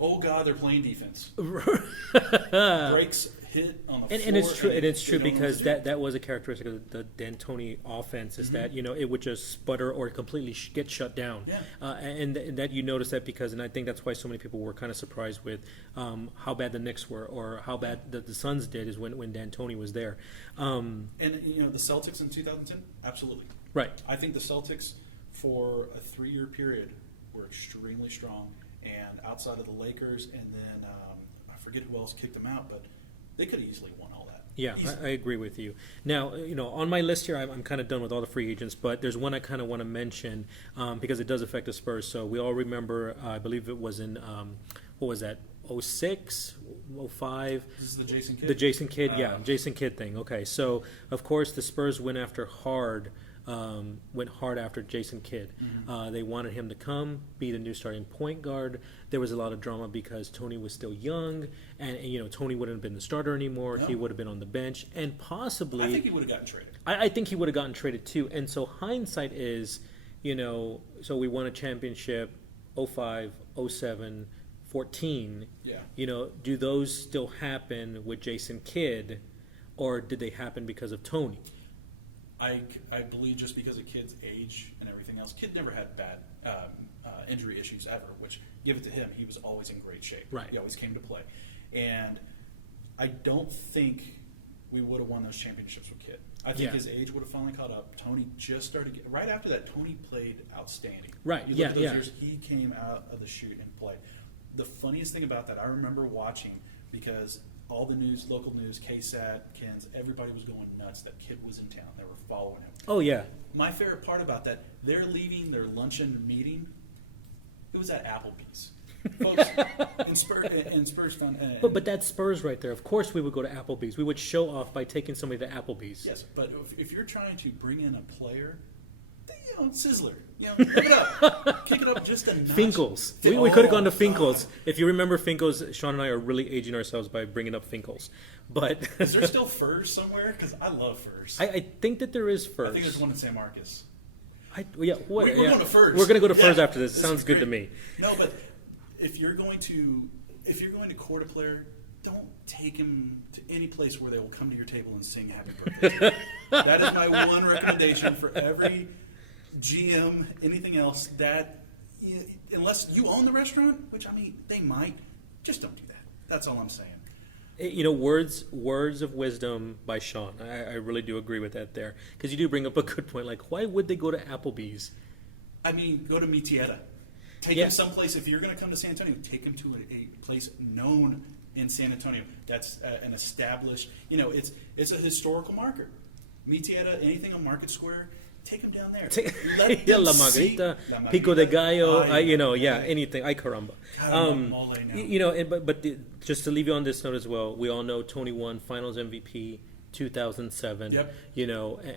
Oh, God, they're playing defense. Breaks hit on the floor. And it's true. And it's true because that was a characteristic of the D'Antoni offense is that it would just sputter or completely get shut down. Yeah. And that you notice that because, and I think that's why so many people were kind of surprised with how bad the Knicks were or how bad the Suns did is when D'Antoni was there. And the Celtics in 2010, absolutely. Right. I think the Celtics for a 3-year period were extremely strong, and outside of the Lakers, and then I forget who else kicked them out, but they could have easily won all that. Yeah, I agree with you. Now, on my list here, I'm kind of done with all the free agents, but there's one I kind of want to mention because it does affect the Spurs. So we all remember, I believe it was in, what was that, 06, 05? This is the Jason Kidd? The Jason Kidd, Jason Kidd thing. Okay, so, of course, the Spurs went hard after Jason Kidd. Mm-hmm. They wanted him to come, be the new starting point guard. There was a lot of drama because Tony was still young, and Tony wouldn't have been the starter anymore. No. He would have been on the bench, and possibly I think he would have gotten traded. I think he would have gotten traded too. And so hindsight is, so we won a championship, 05, 07, 14. Yeah. Do those still happen with Jason Kidd, or did they happen because of Tony? I believe just because of Kidd's age and everything else, Kidd never had bad injury issues ever, which, give it to him, he was always in great shape. Right. He always came to play. And I don't think we would have won those championships with Kidd. I think his age would have finally caught up. Tony just started right after that, Tony played outstanding. Right, you look at those years, he came out of the chute and played. The funniest thing about that, I remember watching, because all the news, local news, KSAT, Kens, everybody was going nuts that Kidd was in town. They were following him. Oh, yeah. My favorite part about that, they're leaving their luncheon meeting. It was at Applebee's. Folks, in Spurs fun. But that's Spurs right there. Of course we would go to Applebee's. We would show off by taking somebody to Applebee's. Yes, but if you're trying to bring in a player, Sizzler. Kick it up just a notch. Finkel's. We could have gone to Finkel's. If you remember Finkel's, Sean and I are really aging ourselves by bringing up Finkel's. But is there still Furs somewhere? Because I love Furs. I think that there is Furs. I think there's one in San Marcos. We're going to Furs. We're going to go to Furs after this. It sounds good to me. No, but if you're going to court a player, don't take him to any place where they will come to your table and sing happy birthday. That is my one recommendation for every GM, anything else, that unless you own the restaurant, which they might, just don't do that. That's all I'm saying. Words of wisdom by Sean. I really do agree with that there, because you do bring up a good point. Like, why would they go to Applebee's? Go to Mitieta. Take him someplace. If you're going to come to San Antonio, take him to a place known in San Antonio. That's an established. It's a historical marker. Mitieta, anything on Market Square. take them down there. Yeah, La Margarita, Pico de Gallo, anything. Ay caramba. Just to leave you on this note as well, we all know Tony won Finals MVP 2007. Yep.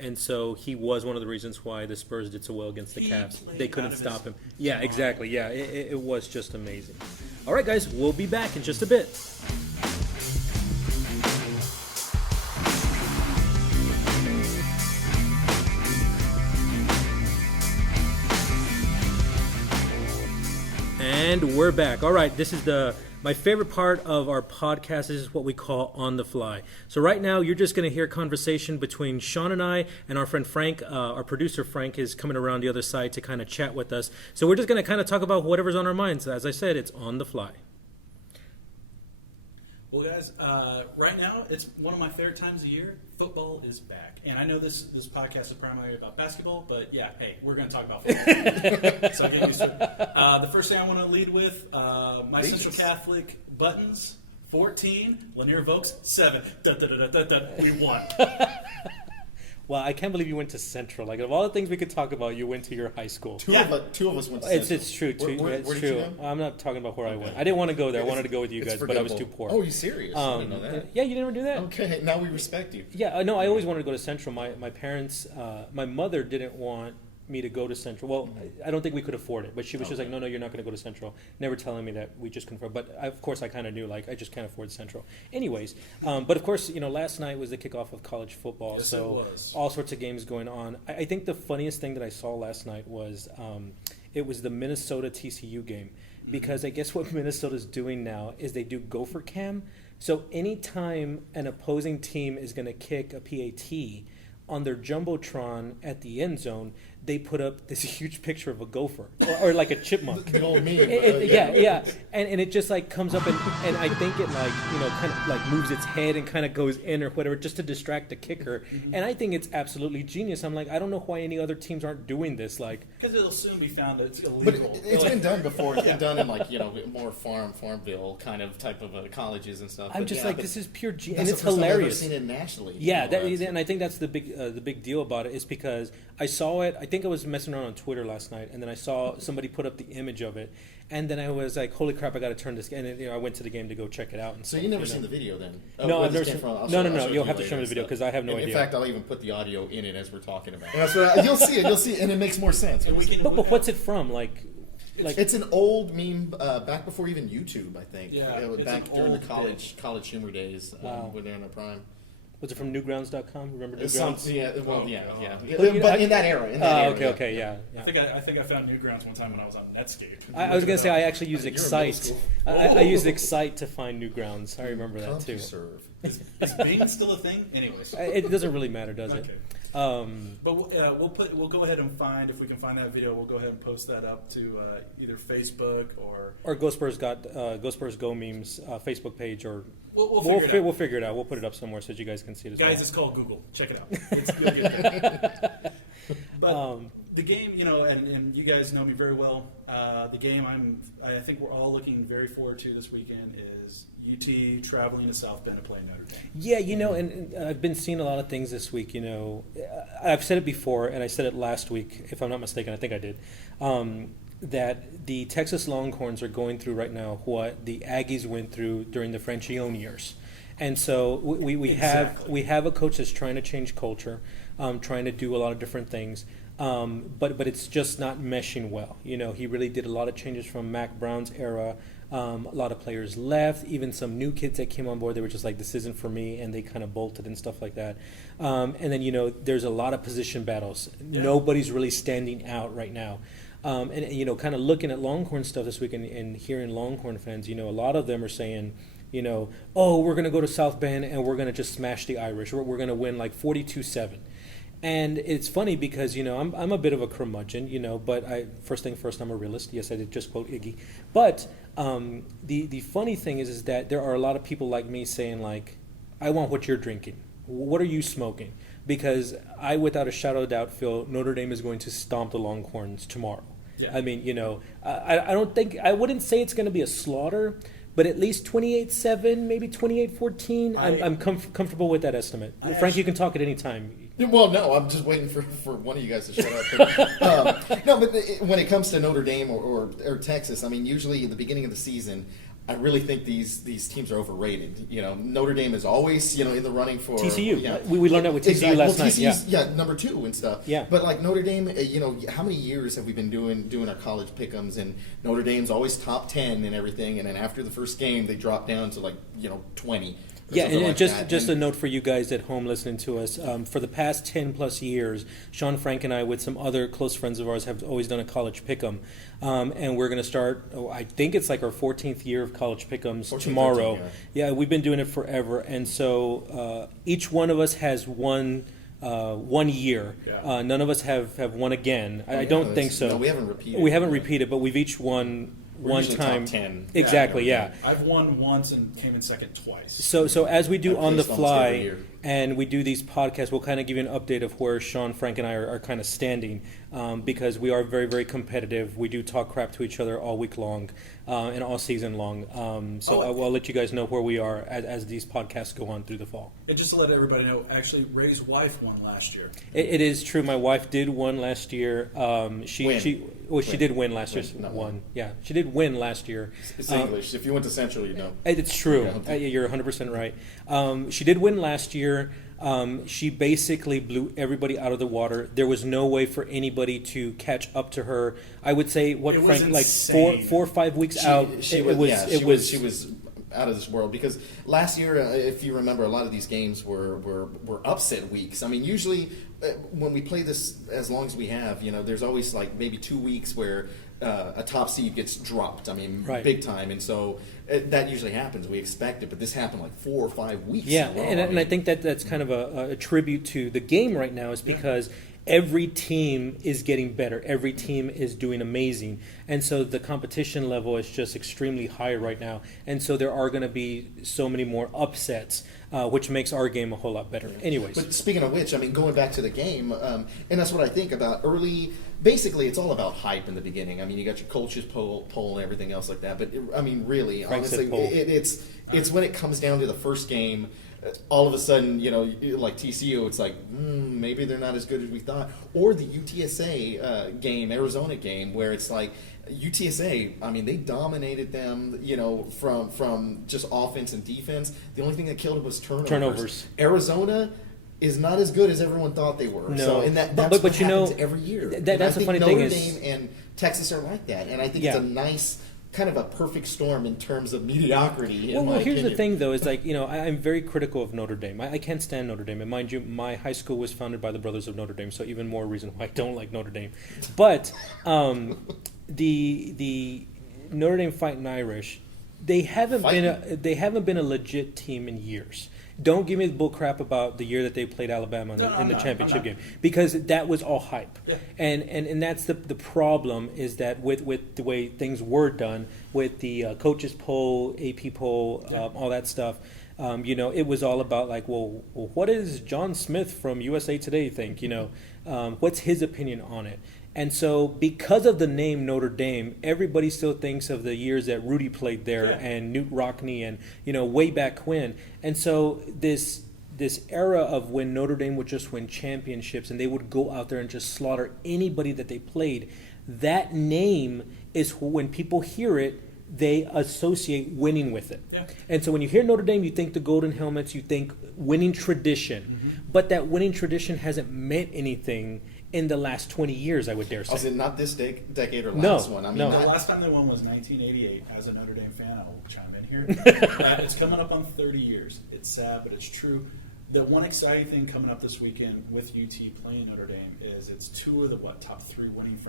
And so he was one of the reasons why the Spurs did so well against the Cavs. They couldn't stop him. Yeah, exactly. Yeah, it was just amazing. All right, guys, we'll be back in just a bit. And we're back. All right, this is my favorite part of our podcast. This is what we call On the Fly. So right now, you're just going to hear conversation between Sean and I, and our friend Frank. Our producer Frank is coming around the other side to kind of chat with us. So we're just going to kind of talk about whatever's on our minds. As I said, it's on the fly. Well, guys, right now it's one of my favorite times of year. Football is back, and I know this podcast is primarily about basketball, but yeah, hey, we're going to talk about football. So get used to it. The first thing I want to lead with, my Central Catholic buttons, 14, Lanier Vokes, 7. We won. Well, I can't believe you went to Central. Like, of all the things we could talk about, you went to your high school. Two of us went to Central. It's true. Where It's did true. you go? I'm not talking about where I went. I didn't want to go there. I wanted to go with you guys, but I was too poor. Oh, you serious? I didn't know that. Yeah, you never do that? Okay, now we respect you. Yeah, no, I always wanted to go to Central. My parents, my mother didn't want me to go to Central. Well, I don't think we could afford it, but she was just like, no, you're not going to go to Central. Never telling me that we just couldn't afford. But of course, I kind of knew, like, I just can't afford Central. Anyways, but of course, last night was the kickoff of college football, Yes, so it was. all sorts of games going on. I think the funniest thing that I saw last night was it was the Minnesota TCU game, because I guess what Minnesota's doing now is they do Gopher Cam. So anytime an opposing team is going to kick a PAT on their jumbotron at the end zone, they put up this huge picture of a gopher or like a chipmunk. The old meme. Yeah. And it just like comes up and I think it like, kind of like moves its head and kind of goes in or whatever just to distract the kicker. Mm-hmm. And I think it's absolutely genius. I'm like, I don't know why any other teams aren't doing this. Like, Because it'll soon be found that it's illegal. But it's been done before. It's been done in like, more Farmville kind of type of colleges and stuff. I'm But just yeah, like, but this is pure genius. that's And it's the first time I've ever hilarious. seen it nationally. Yeah, That's and I think that's the big deal about it is because I saw it. I think I was messing around on Twitter last night, and then I saw somebody put up the image of it, and then I was like, "Holy crap! I got to turn this." And I went to the game to go check it out. And So stuff, you never seen the video then? No, where I've this never came seen. from? I'll No. show it You'll to have to you show me the later video and because I have no stuff. idea. In fact, I'll even put the audio in it as we're talking about it. And that's what you'll see it, and it makes more sense. And we can- But what's it from? Like It's an old meme back before even YouTube, I think. Yeah, was it's back an during the old college humor days Wow. when they're in their prime. was it from Newgrounds.com? Remember It's Newgrounds? yeah, well, Oh, yeah. But But in that era. Okay, yeah. I think I found Newgrounds one time when I was on Netscape. I was gonna say I actually used You're in middle Excite. school. I used Excite to find Newgrounds. I remember that too. CompuServe. Is Bing still a thing? Anyways. It doesn't really matter, does it? Okay. Um, But we'll go ahead and if we can find that video, we'll go ahead and post that up to either Facebook or Go Spurs Go memes Facebook page, or we'll figure it out. we'll figure it out. We'll put it up somewhere so that you guys can see it as Guys, well. it's called Google. Check it out. You'll get there. But the game, and you guys know me very well. The game I think we're all looking very forward to this weekend is UT traveling to South Bend to play Notre Dame. Yeah, and I've been seeing a lot of things this week. I've said it before, and I said it last week, if I'm not mistaken. I think I did. That the Texas Longhorns are going through right now what the Aggies went through during the Francione years, and so we have a coach that's trying to change culture, trying to do a lot of different things. But it's just not meshing well. He really did a lot of changes from Mac Brown's era. A lot of players left, even some new kids that came on board. They were just like, this isn't for me, and they kind of bolted and stuff like that. And then, there's a lot of position battles. Yeah. Nobody's really standing out right now. And kind of looking at Longhorn stuff this week and hearing Longhorn fans, a lot of them are saying, oh, we're going to go to South Bend and we're going to just smash the Irish. We're going to win like 42-7. And it's funny because, I'm a bit of a curmudgeon, but first thing first, I'm a realist. Yes, I did just quote Iggy. But the funny thing is that there are a lot of people like me saying, like, I want what you're drinking. What are you smoking? Because I, without a shadow of doubt, feel Notre Dame is going to stomp the Longhorns tomorrow. Yeah. I mean, I wouldn't say it's going to be a slaughter, but at least 28-7, maybe 28-14. I'm comfortable with that estimate. Frank, you can talk at any time. Well, no, I'm just waiting for one of you guys to shut up. But, no, but when it comes to Notre Dame or Texas, I mean, usually in the beginning of the season, I really think these teams are overrated. You know, Notre Dame is always, you know, in the running for TCU. Yeah, We learned that with TCU exactly. last Well, night. TCU's, yeah, number 2 and stuff. Yeah. But like Notre Dame, you know, how many years have we been doing our college pick'ems, and Notre Dame's always top 10 and everything, and then after the first game they drop down to 20. Yeah, and like just a note for you guys at home listening to us. For the past 10 plus years, Sean Frank and I, with some other close friends of ours, have always done a college pick'em, and we're going to start. I think it's like our 14th year of college pick'ems 14th, tomorrow. 13th, yeah, we've been doing it forever, and so each one of us has won 1 year. Yeah. None of us have won again. I yeah, don't think so. No, we haven't repeated. We haven't repeated, but we've each won. We're One usually time, top 10. exactly, yeah. I've won once and came in second twice. So as we do I've on the placed almost every fly, year. and we do these podcasts, we'll kind of give you an update of where Sean, Frank, and I are kind of standing, because we are very, very competitive. We do talk crap to each other all week long and all season long. So I'll let you guys know where we are as these podcasts go on through the fall. And just to let everybody know, actually, Ray's wife won last year. It is true. My wife did win last year. She did win last year. Not Won. Yeah, she did win last year. It's English. If you went to Central, you know. It's true. Yeah. You're 100% right. She did win last year. She basically blew everybody out of the water. There was no way for anybody to catch up to her. I would say, It was Frank, like insane. four or 5 weeks out. She was out of this world, because last year, if you remember, a lot of these games were upset weeks. I mean, usually when we play this as long as we have, you know, there's always like maybe 2 weeks where a top seed gets dropped. I mean, Right. big time, and so that usually happens. We expect it, but this happened like 4 or 5 weeks. Yeah, in a row. and I think that's kind of a tribute to the game right now, is because every team is getting better. Every team is doing amazing. And so the competition level is just extremely high right now. And so there are going to be so many more upsets, which makes our game a whole lot better. Anyways. But speaking of which, I mean, going back to the game, and that's what I think about early. Basically, it's all about hype in the beginning. I mean, you got your coaches poll and everything else like that. But I mean, really, Frank said honestly, poll. it's when it comes down to the first game. All of a sudden, you know, like TCU, it's like maybe they're not as good as we thought. Or the UTSA game, Arizona game, where it's like UTSA. I mean, they dominated them, you know, from just offense and defense. The only thing that killed it was turnovers. Arizona is not as good as everyone thought they were. No. So, and that's But what you know, happens every year. that's the funny Notre thing is- Dame and Texas are like that, and I think Yeah. it's a nice kind of a perfect storm in terms of mediocrity. Well, here's the opinion. thing, though, is like, you know, I'm very critical of Notre Dame. I can't stand Notre Dame. And mind you, my high school was founded by the Brothers of Notre Dame, so even more reason why I don't like Notre Dame. But the Notre Dame Fighting Irish, they haven't been a legit team in years. Don't give me the bull crap about the year that they played Alabama in the championship game, because that was all hype. Yeah. And that's the problem, is that with the way things were done, with the coaches poll, AP poll, all that stuff, you know, it was all about like, well, what does John Smith from USA Today think? You know, what's his opinion on it? And so, because of the name Notre Dame, everybody still thinks of the years that Rudy played there and Newt Rockne and, you know, way back when. And so this era of when Notre Dame would just win championships and they would go out there and just slaughter anybody that they played, that name is, when people hear it, they associate winning with it. Yeah. And so when you hear Notre Dame, you think the Golden Helmets, you think winning tradition. Mm-hmm. But that winning tradition hasn't meant anything in the last 20 years, I would dare say. Was it not this decade or No, last one? I mean, no. The last time they won was 1988. As a Notre Dame fan, I will chime in here. It's coming up on 30 years. It's sad, but it's true. The one exciting thing coming up this weekend with UT playing Notre Dame is it's two of the top three winning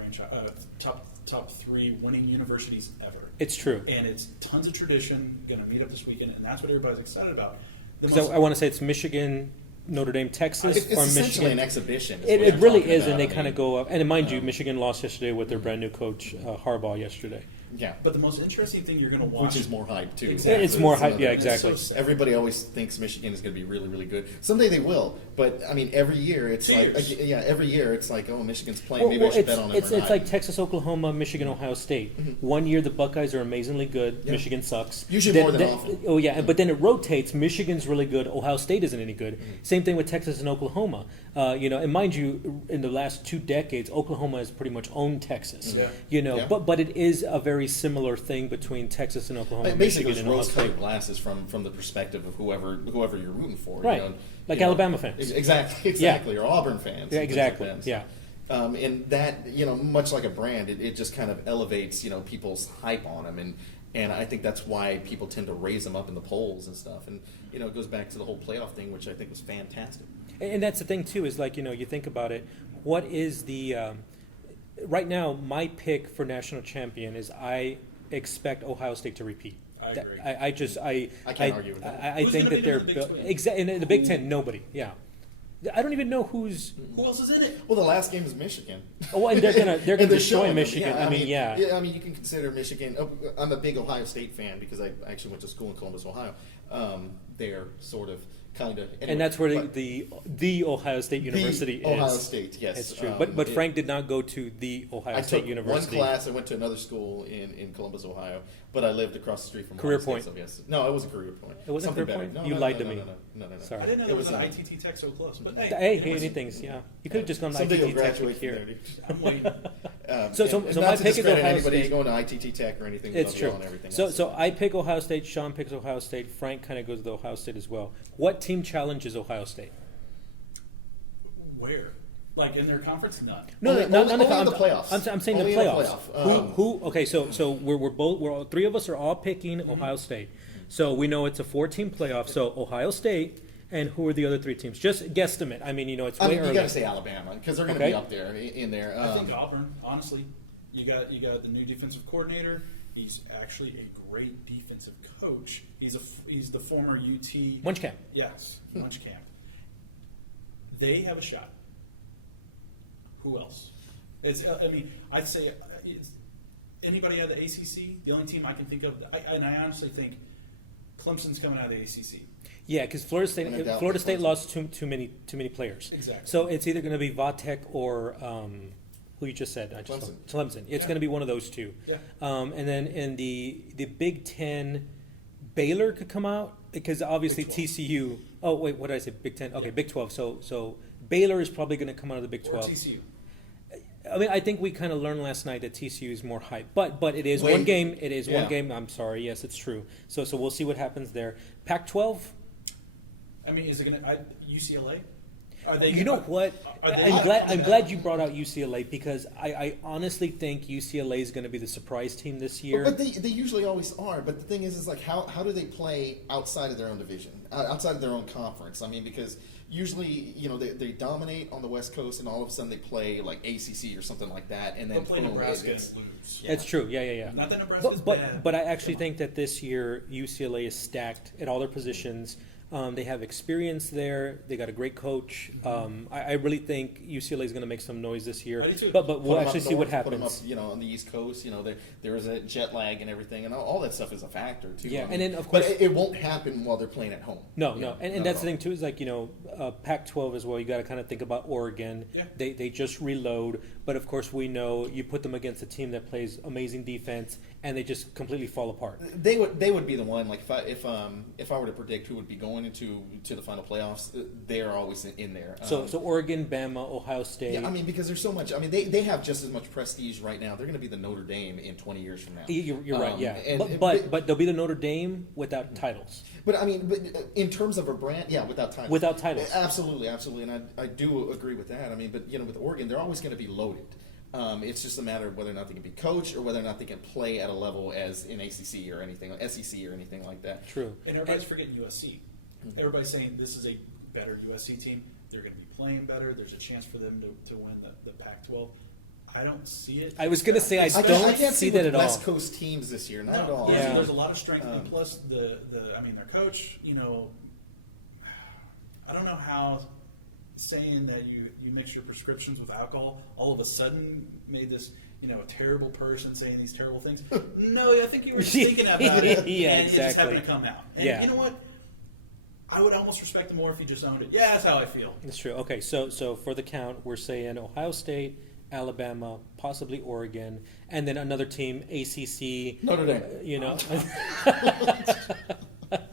top three winning universities ever. It's true. And it's tons of tradition. Going to meet up this weekend, and that's what everybody's excited about. Because I want to say it's Michigan, Notre Dame, Texas, It's or essentially Michigan. an exhibition. It what really you're is, talking and they about. kind of go up. And mind you, Michigan lost yesterday with their brand new coach, Harbaugh, yesterday. Yeah. But the most interesting thing you're going to watch, Which is more hype too. Exactly. It's more hype. another- Yeah, it's exactly. so sad. Everybody always thinks Michigan is going to be really, really good. Someday they will, but I mean, every year it's Cheers. every year it's like, oh, Michigan's playing. Maybe I should bet on them. it's or not. like Texas, Oklahoma, Michigan, Ohio State. One year the Buckeyes are amazingly good. Yeah. Michigan sucks. Usually more than often. Oh yeah, but then it rotates. Michigan's really good. Ohio State isn't any good. Same thing with Texas and Oklahoma. And mind you, in the last 2 decades, Oklahoma has pretty much owned Texas. Yeah. Yeah. But it is a very similar thing between Texas and Oklahoma, Basically, Michigan it's and Ohio rose-colored State. glasses from the perspective of whoever you're rooting for. Right. Like Alabama fans. Exactly, or Auburn fans. Yeah, and things exactly. like that. Yeah. And that, much like a brand, it just kind of elevates, people's hype on them, and I think that's why people tend to raise them up in the polls and stuff. And it goes back to the whole playoff thing, which I think was fantastic. And that's the thing too, is like, you think about it, what is the right now my pick for national champion is I expect Ohio State to repeat. I That- agree. I can't argue with that. I Who's think gonna that be they're in the Big 12? in the Big Ten, nobody. Yeah. I don't even know who's. Who else is in it? Well, the last game is Michigan. Oh, and they're gonna And destroy showing them. Michigan. I mean, yeah. I mean, you can consider Michigan. I'm a big Ohio State fan because I actually went to school in Columbus, Ohio. They're sort of, kind of, And that's where the Ohio State University is. Ohio State, yes, It's true. But Frank did not go to the Ohio I State took University. one class. I went to another school in Columbus, Ohio, but I lived across the street from Career Ohio State, point. so yes. No, it was a career point. It wasn't Something career better. point? No, You no, lied no, to no, me. No. Sorry. I didn't know It there was was, an uh, ITT Tech so close. But Hey, anyways, anything's yeah. You could have just gone to Someday you'll ITT Tech graduate from here. there. I'm waiting. So And my not to pick is discredit Ohio anybody State. going to ITT Tech or anything. It's above true. y'all and everything So else. so I pick Ohio State. Sean picks Ohio State. Frank kind of goes to Ohio State as well. What team challenges Ohio State? Where? Like in their conference? None. No, Only- no, only no, in the playoffs. I'm saying Only the in the playoffs. playoff. Who? Okay, so we're both all 3 of us are all picking Ohio State. So we know it's a 4-team playoff. So Ohio State, and who are the other 3 teams? Just guesstimate. I mean, it's way you early. got to say Alabama because they're going to Okay. be up there in there. I think Auburn. Honestly, you got the new defensive coordinator. He's actually a great defensive coach. He's the former UT Munchkin. Yes, Munchkin. They have a shot. Who else? I'd say it's anybody out of the ACC. The only team I can think of, and I honestly think Clemson's coming out of the ACC. Yeah, because Florida And I doubt State Clemson. lost too many players. Exactly. So it's either going to be Vatek or who you just said. Clemson. It's Yeah. going to be one of those 2. Yeah. And then in the Big Ten, Baylor could come out because obviously Big 12. TCU. Oh wait, what did I say? Big Ten. Okay, Yeah. Big 12. So Baylor is probably going to come out of the Big Or 12. TCU. I mean, I think we kind of learned last night that TCU is more hype, but it is Wait. one game. It is Yeah. one game. I'm sorry. Yes, it's true. So we'll see what happens there. Pac-12. I mean, is it going to UCLA? Are they? You know what? Are they I'm glad you brought out UCLA because I honestly think UCLA is going to be the surprise team this year. But they usually always are. But the thing is like how do they play outside of their own division, outside of their own conference? I mean, because usually they dominate on the West Coast, and all of a sudden they play like ACC or something like that, and then They'll play boom, Nebraska it's- and lose. It's true. Yeah. Not that Nebraska's bad. But I actually think that this year UCLA is stacked at all their positions. They have experience there. They got a great coach. I really think UCLA is going to make some noise this year. I do too. But Put we'll them actually up see what north, put them happens. up, on the East Coast. There is a jet lag and everything, and all that stuff is a factor too. Yeah, I mean, and then, of but course- it won't happen while they're playing at home. No, Yeah, no, and not that's at the all. thing too is like Pac-12 as well. You got to kind of think about Oregon. Yeah. They just reload, but of course we know you put them against a team that plays amazing defense, and they just completely fall apart. They would be the one. Like if I were to predict who would be going into the final playoffs, they are always in there. So Oregon, Bama, Ohio State. Yeah, I mean, because there's so much. I mean, they have just as much prestige right now. They're going to be the Notre Dame in 20 years from now. You're right, yeah. And- But they'll be the Notre Dame without titles. But I mean, in terms of a brand, yeah, without titles. Without titles. Absolutely, and I do agree with that. I mean, but with Oregon, they're always going to be loaded. It's just a matter of whether or not they can be coached or whether or not they can play at a level as in ACC or anything, SEC or anything like that. True. And everybody's forgetting USC. Everybody's saying this is a better USC team. They're going to be playing better. There's a chance for them to win the Pac-12. I don't see it. I was going to say I I don't can't see with that at all. West Coast teams this year, not at all. Yeah. There's a lot of strength, and plus their coach. I don't know how saying that you mix your prescriptions with alcohol all of a sudden made this a terrible person saying these terrible things. No, I think you were thinking about it, yeah, and exactly. it just happened to come out. And yeah. you know what? I would almost respect him more if he just owned it. Yeah, that's how I feel. That's true. Okay, so for the count, we're saying Ohio State, Alabama, possibly Oregon, and then another team, ACC. Notre Dame.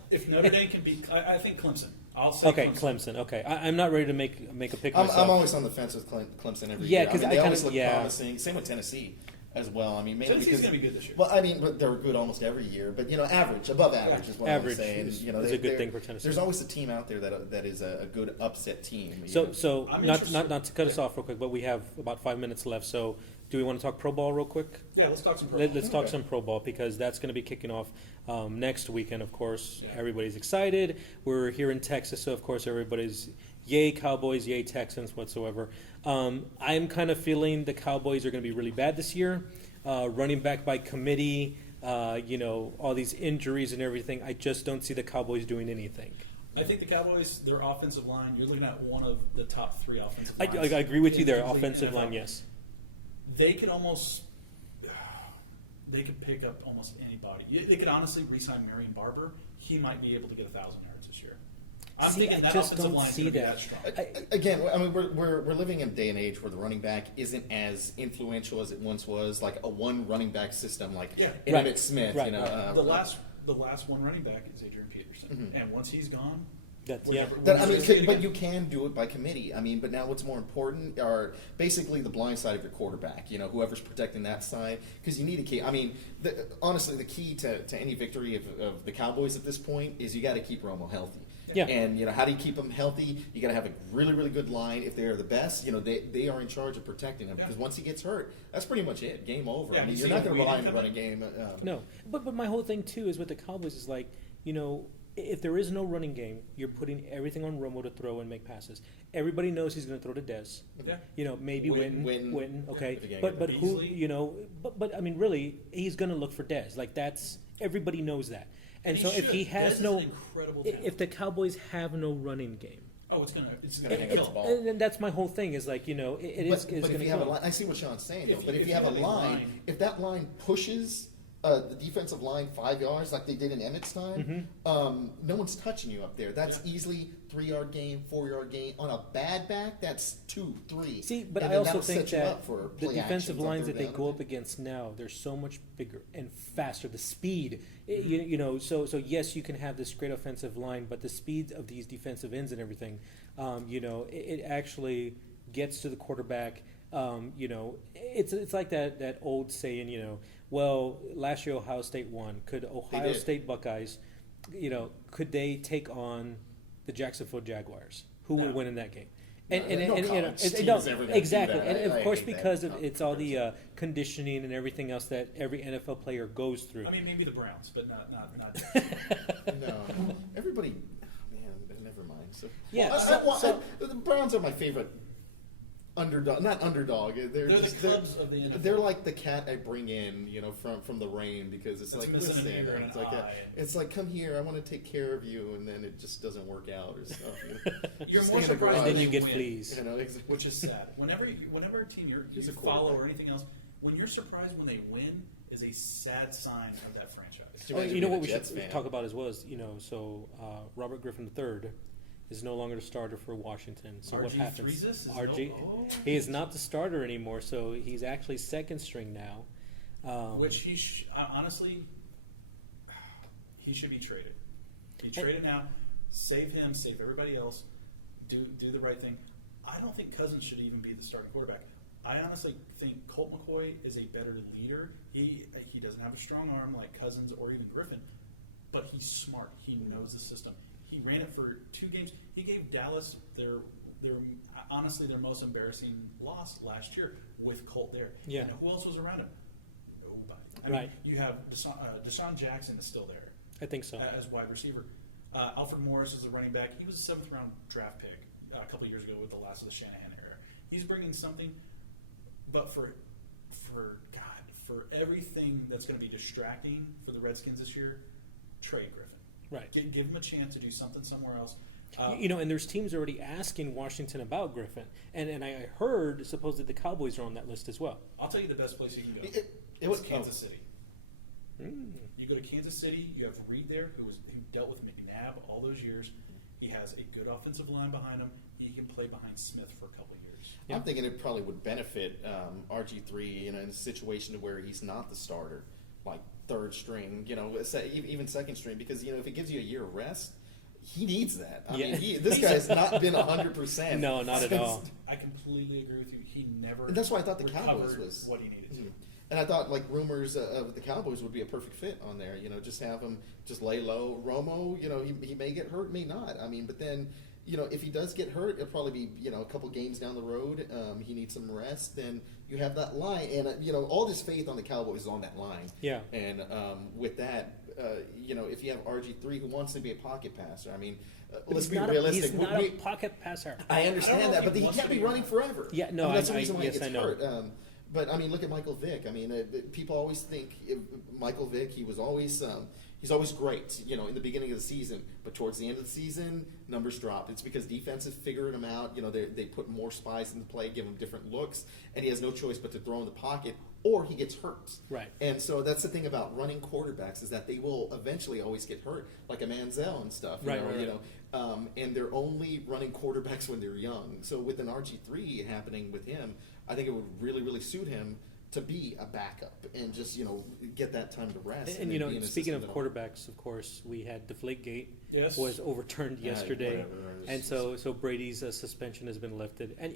If Notre Dame can beat, I think Clemson. I'll say Okay, Clemson. Clemson. Okay, I'm not ready to make a pick I'm myself. always on the fence with Clemson every Yeah, year. 'cause I they kinda- always look yeah. promising. Same with Tennessee as well. I mean, mainly Tennessee's because going to be good this year. well, I mean, but they're good almost every year. But average, above average is what Average I'm saying. is- You know, is a they- good they're- thing for Tennessee. There's always a team out there that is a good upset team. So I'm not interested. to cut us off real quick, but we have about 5 minutes left. So do we want to talk pro ball real quick? Yeah, let's talk some pro. Let's talk Okay. some pro ball because that's going to be kicking off next weekend. Of course, Yeah. everybody's excited. We're here in Texas, so of course everybody's yay Cowboys, yay Texans whatsoever. I'm kind of feeling the Cowboys are going to be really bad this year. Running back by committee, all these injuries and everything. I just don't see the Cowboys doing anything. I think the Cowboys, their offensive line, you're looking at one of the top 3 offensive I lines. agree with you in there. complete Offensive NFL. line, yes. They could almost, they could pick up almost anybody. They could honestly re-sign Marion Barber. He might be able to get 1,000 yards this year. I'm See, thinking I that just offensive don't line is see going to be that. that strong. Again, I mean, we're living in a day and age where the running back isn't as influential as it once was. Like a one running back system, like Yeah. Right. Emmitt Smith. Right. The last one running back is Adrian Peterson, and once he's gone, That's whatever- yeah. That, I whatever mean, it's gonna but get- you can do it by committee. I mean, but now what's more important are basically the blind side of your quarterback. Whoever's protecting that side, because you need a key. I mean, honestly, the key to any victory of the Cowboys at this point is you got to keep Romo healthy. Yeah. And how do you keep them healthy? You got to have a really, really good line. If they're the best, they are in charge of protecting him. Yeah. Because once he gets hurt, that's pretty much it. Game over. Yeah, I mean, you you're see not if going to we rely on the didn't running game. No, but my whole thing too is with the Cowboys is like, if there is no running game, you're putting everything on Romo to throw and make passes. Everybody knows he's going to throw to Dez. Yeah. Maybe Witten. Witten, okay. If you can't But get who, Beasley. but I mean, really, he's going to look for Dez. Like that's everybody knows that. And He so if should. he Dez has is no, an incredible talent. if the Cowboys have no running game, it's gonna hang kill up the him. ball. and that's my whole thing is like it is But going if to you have a kill. line, I see what Sean's saying, If though. But you- if if you have a you have a line, line- if that line pushes the defensive line 5 yards like they did in Emmett's time, no one's touching you up there. That's easily 3-yard gain, 4-yard gain. On a bad back, that's 2, 3. See, but And I then also that'll think set you that up for the play defensive actions on lines third that they down. go up against now, they're so much bigger and faster. The speed, so yes, you can have this great offensive line, but the speed of these defensive ends and everything, it actually gets to the quarterback. It's like that old saying, well, last year Ohio State won. Could Ohio did. State Buckeyes, could they take on the Jacksonville Jaguars? Who would No. win in that game? No, no college team no, is ever gonna do exactly, that. and I of course hate that because it's all the conditioning and everything else that every NFL player goes through. I mean, maybe the Browns, but not. No. Everybody, man, never mind. So, Yeah, the Browns are my favorite underdog. Not underdog. They're the clubs of the NFL. They're like the cat I bring in, from the rain because it's like, missing listen, an ear and it's an like eye. it's like, come here, I want to take care of you, and then it just doesn't work out or stuff. You're Just more stay in the surprised garage. and then when you they get win, fleas. Exactly. which is sad. Whenever a team you He's a follow quarterback. or anything else, when you're surprised when they win, is a sad sign of that franchise. Too Oh, bad you know being what a we Jets should fan. talk about as well is Robert Griffin III is no longer the starter for Washington. So what RG3 happens? is RG, he is not the starter anymore. So he's actually second string now. Which honestly, he should be traded. He traded now. Save him. Save everybody else. Do the right thing. I don't think Cousins should even be the starting quarterback. I honestly think Colt McCoy is a better leader. He doesn't have a strong arm like Cousins or even Griffin, but he's smart. He knows the system. He ran it for 2 games. He gave Dallas their most embarrassing loss last year with Colt there. Yeah. And who else was around him? Nobody. I Right. mean, you have Deshaun Jackson is still there I think so. as wide receiver. Alfred Morris is a running back. He was a 7th round draft pick a couple of years ago with the last of the Shanahan era. He's bringing something, but for everything that's going to be distracting for the Redskins this year, trade Griffin. Right. Give him a chance to do something somewhere else. And there's teams already asking Washington about Griffin, and I heard supposedly the Cowboys are on that list as well. I'll tell you the best place you can go. It was Kansas City. You go to Kansas City. You have Reed there, who dealt with McNabb all those years. He has a good offensive line behind him. He can play behind Smith for a couple of years. I'm thinking it probably would benefit RG3 in a situation where he's not the starter, like third string, even second string, because if it gives you a year of rest, he needs that. I mean, this guy's not been 100%. No, not at all. I completely agree with you. He never. And that's why I thought the Cowboys recovered was what he needed to. And I thought rumors of the Cowboys would be a perfect fit on there. Just have him just lay low. Romo, he may get hurt, may not. I mean, but then if he does get hurt, it'll probably be a couple games down the road. He needs some rest. Then you have that line, and all this faith on the Cowboys is on that line. Yeah. And with that, if you have RG3 who wants to be a pocket passer, I mean, let's be realistic. He's not a pocket passer. I understand that, but he can't be running forever. Yeah, no, that's the reason why he gets I know. hurt. But I mean, look at Michael Vick. I mean, people always think Michael Vick. He was always he's always great, in the beginning of the season. But towards the end of the season, numbers drop. It's because defenses figuring him out. They put more spies into play, give him different looks, and he has no choice but to throw in the pocket, or he gets hurt. Right. And so that's the thing about running quarterbacks is that they will eventually always get hurt, like a Manziel and stuff. Right. And they're only running quarterbacks when they're young. So with an RG3 happening with him, I think it would really, really suit him to be a backup and just get that time to rest. And speaking of quarterbacks, of course, we had Deflategate was overturned yesterday, and so Brady's suspension has been lifted. And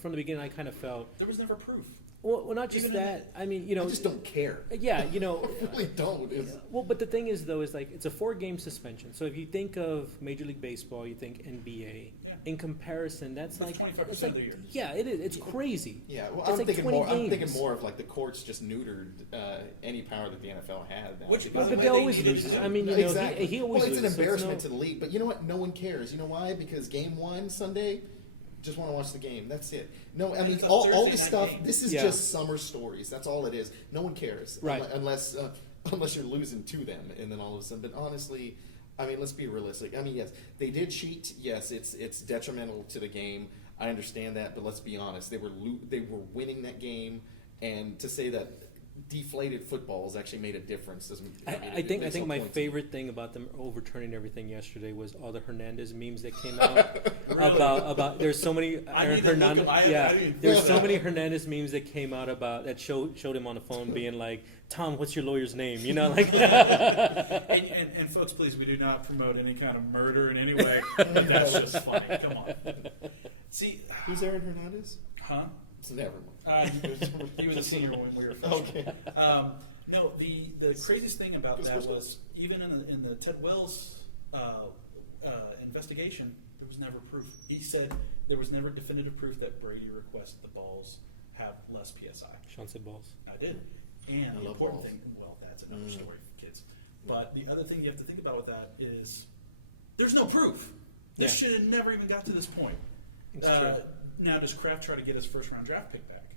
from the beginning, I kind of felt there was never proof. Well, not just that. I mean, I just don't care. Yeah, I really don't. Well, but the thing is, though, is like it's a 4-game suspension. So if you think of Major League Baseball, you think NBA. Yeah. In comparison, that's like 25% of the year. Yeah, it is. It's crazy. Yeah, well, I'm thinking more of like the courts just neutered any power that the NFL had. But they always loses. I mean, exactly. he always loses. Well, it's an embarrassment to the league. But you know what? No one cares. You know why? Because Game 1 Sunday. Just want to watch the game. That's it. No, I mean all this stuff. Game. This is just summer stories. That's all it is. No one cares, right? Unless you're losing to them, and then all of a sudden. But honestly, I mean, let's be realistic. I mean, yes, they did cheat. Yes, it's detrimental to the game. I understand that, but let's be honest. They were winning that game, and to say that deflated footballs actually made a difference doesn't. I think my favorite thing about them overturning everything yesterday was all the Hernandez memes that came out about. There's so many Hernandez. There's so many Hernandez memes that came out about that showed him on the phone being like, "Tom, what's your lawyer's name?" And folks, please, we do not promote any kind of murder in any way. But that's just funny. Come on. See, who's Aaron Hernandez? Huh? Never mind. He was a senior when we were freshmen. Okay. No, the craziest thing about that was even in the Ted Wells investigation, there was never proof. He said there was never definitive proof that Brady requested the balls have less PSI. Sean said balls. I did. And the important thing, well, that's another story for kids. But the other thing you have to think about with that is there's no proof. This should have never even got to this point. It's true. Now, does Kraft try to get his first-round draft pick back?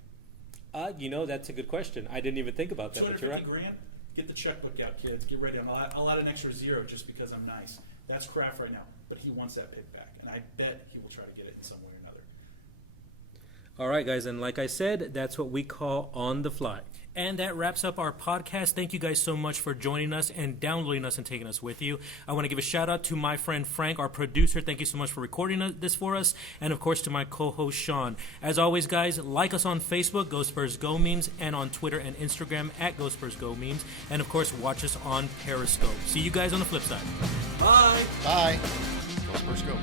That's a good question. I didn't even think about that. But you're right. $250,000. Get the checkbook out, kids. Get ready. I'll add an extra 0 just because I'm nice. That's Kraft right now, but he wants that pick back, and I bet he will try to get it in some way or another. All right, guys, and like I said, that's what we call on the fly. And that wraps up our podcast. Thank you guys so much for joining us and downloading us and taking us with you. I want to give a shout out to my friend Frank, our producer. Thank you so much for recording this for us. And of course to my co-host Sean. As always, guys, like us on Facebook, Go Spurs Go Memes, and on Twitter and Instagram at Go Spurs Go Memes. And of course, watch us on Periscope. See you guys on the flip side. Bye. Bye. Go Spurs Go.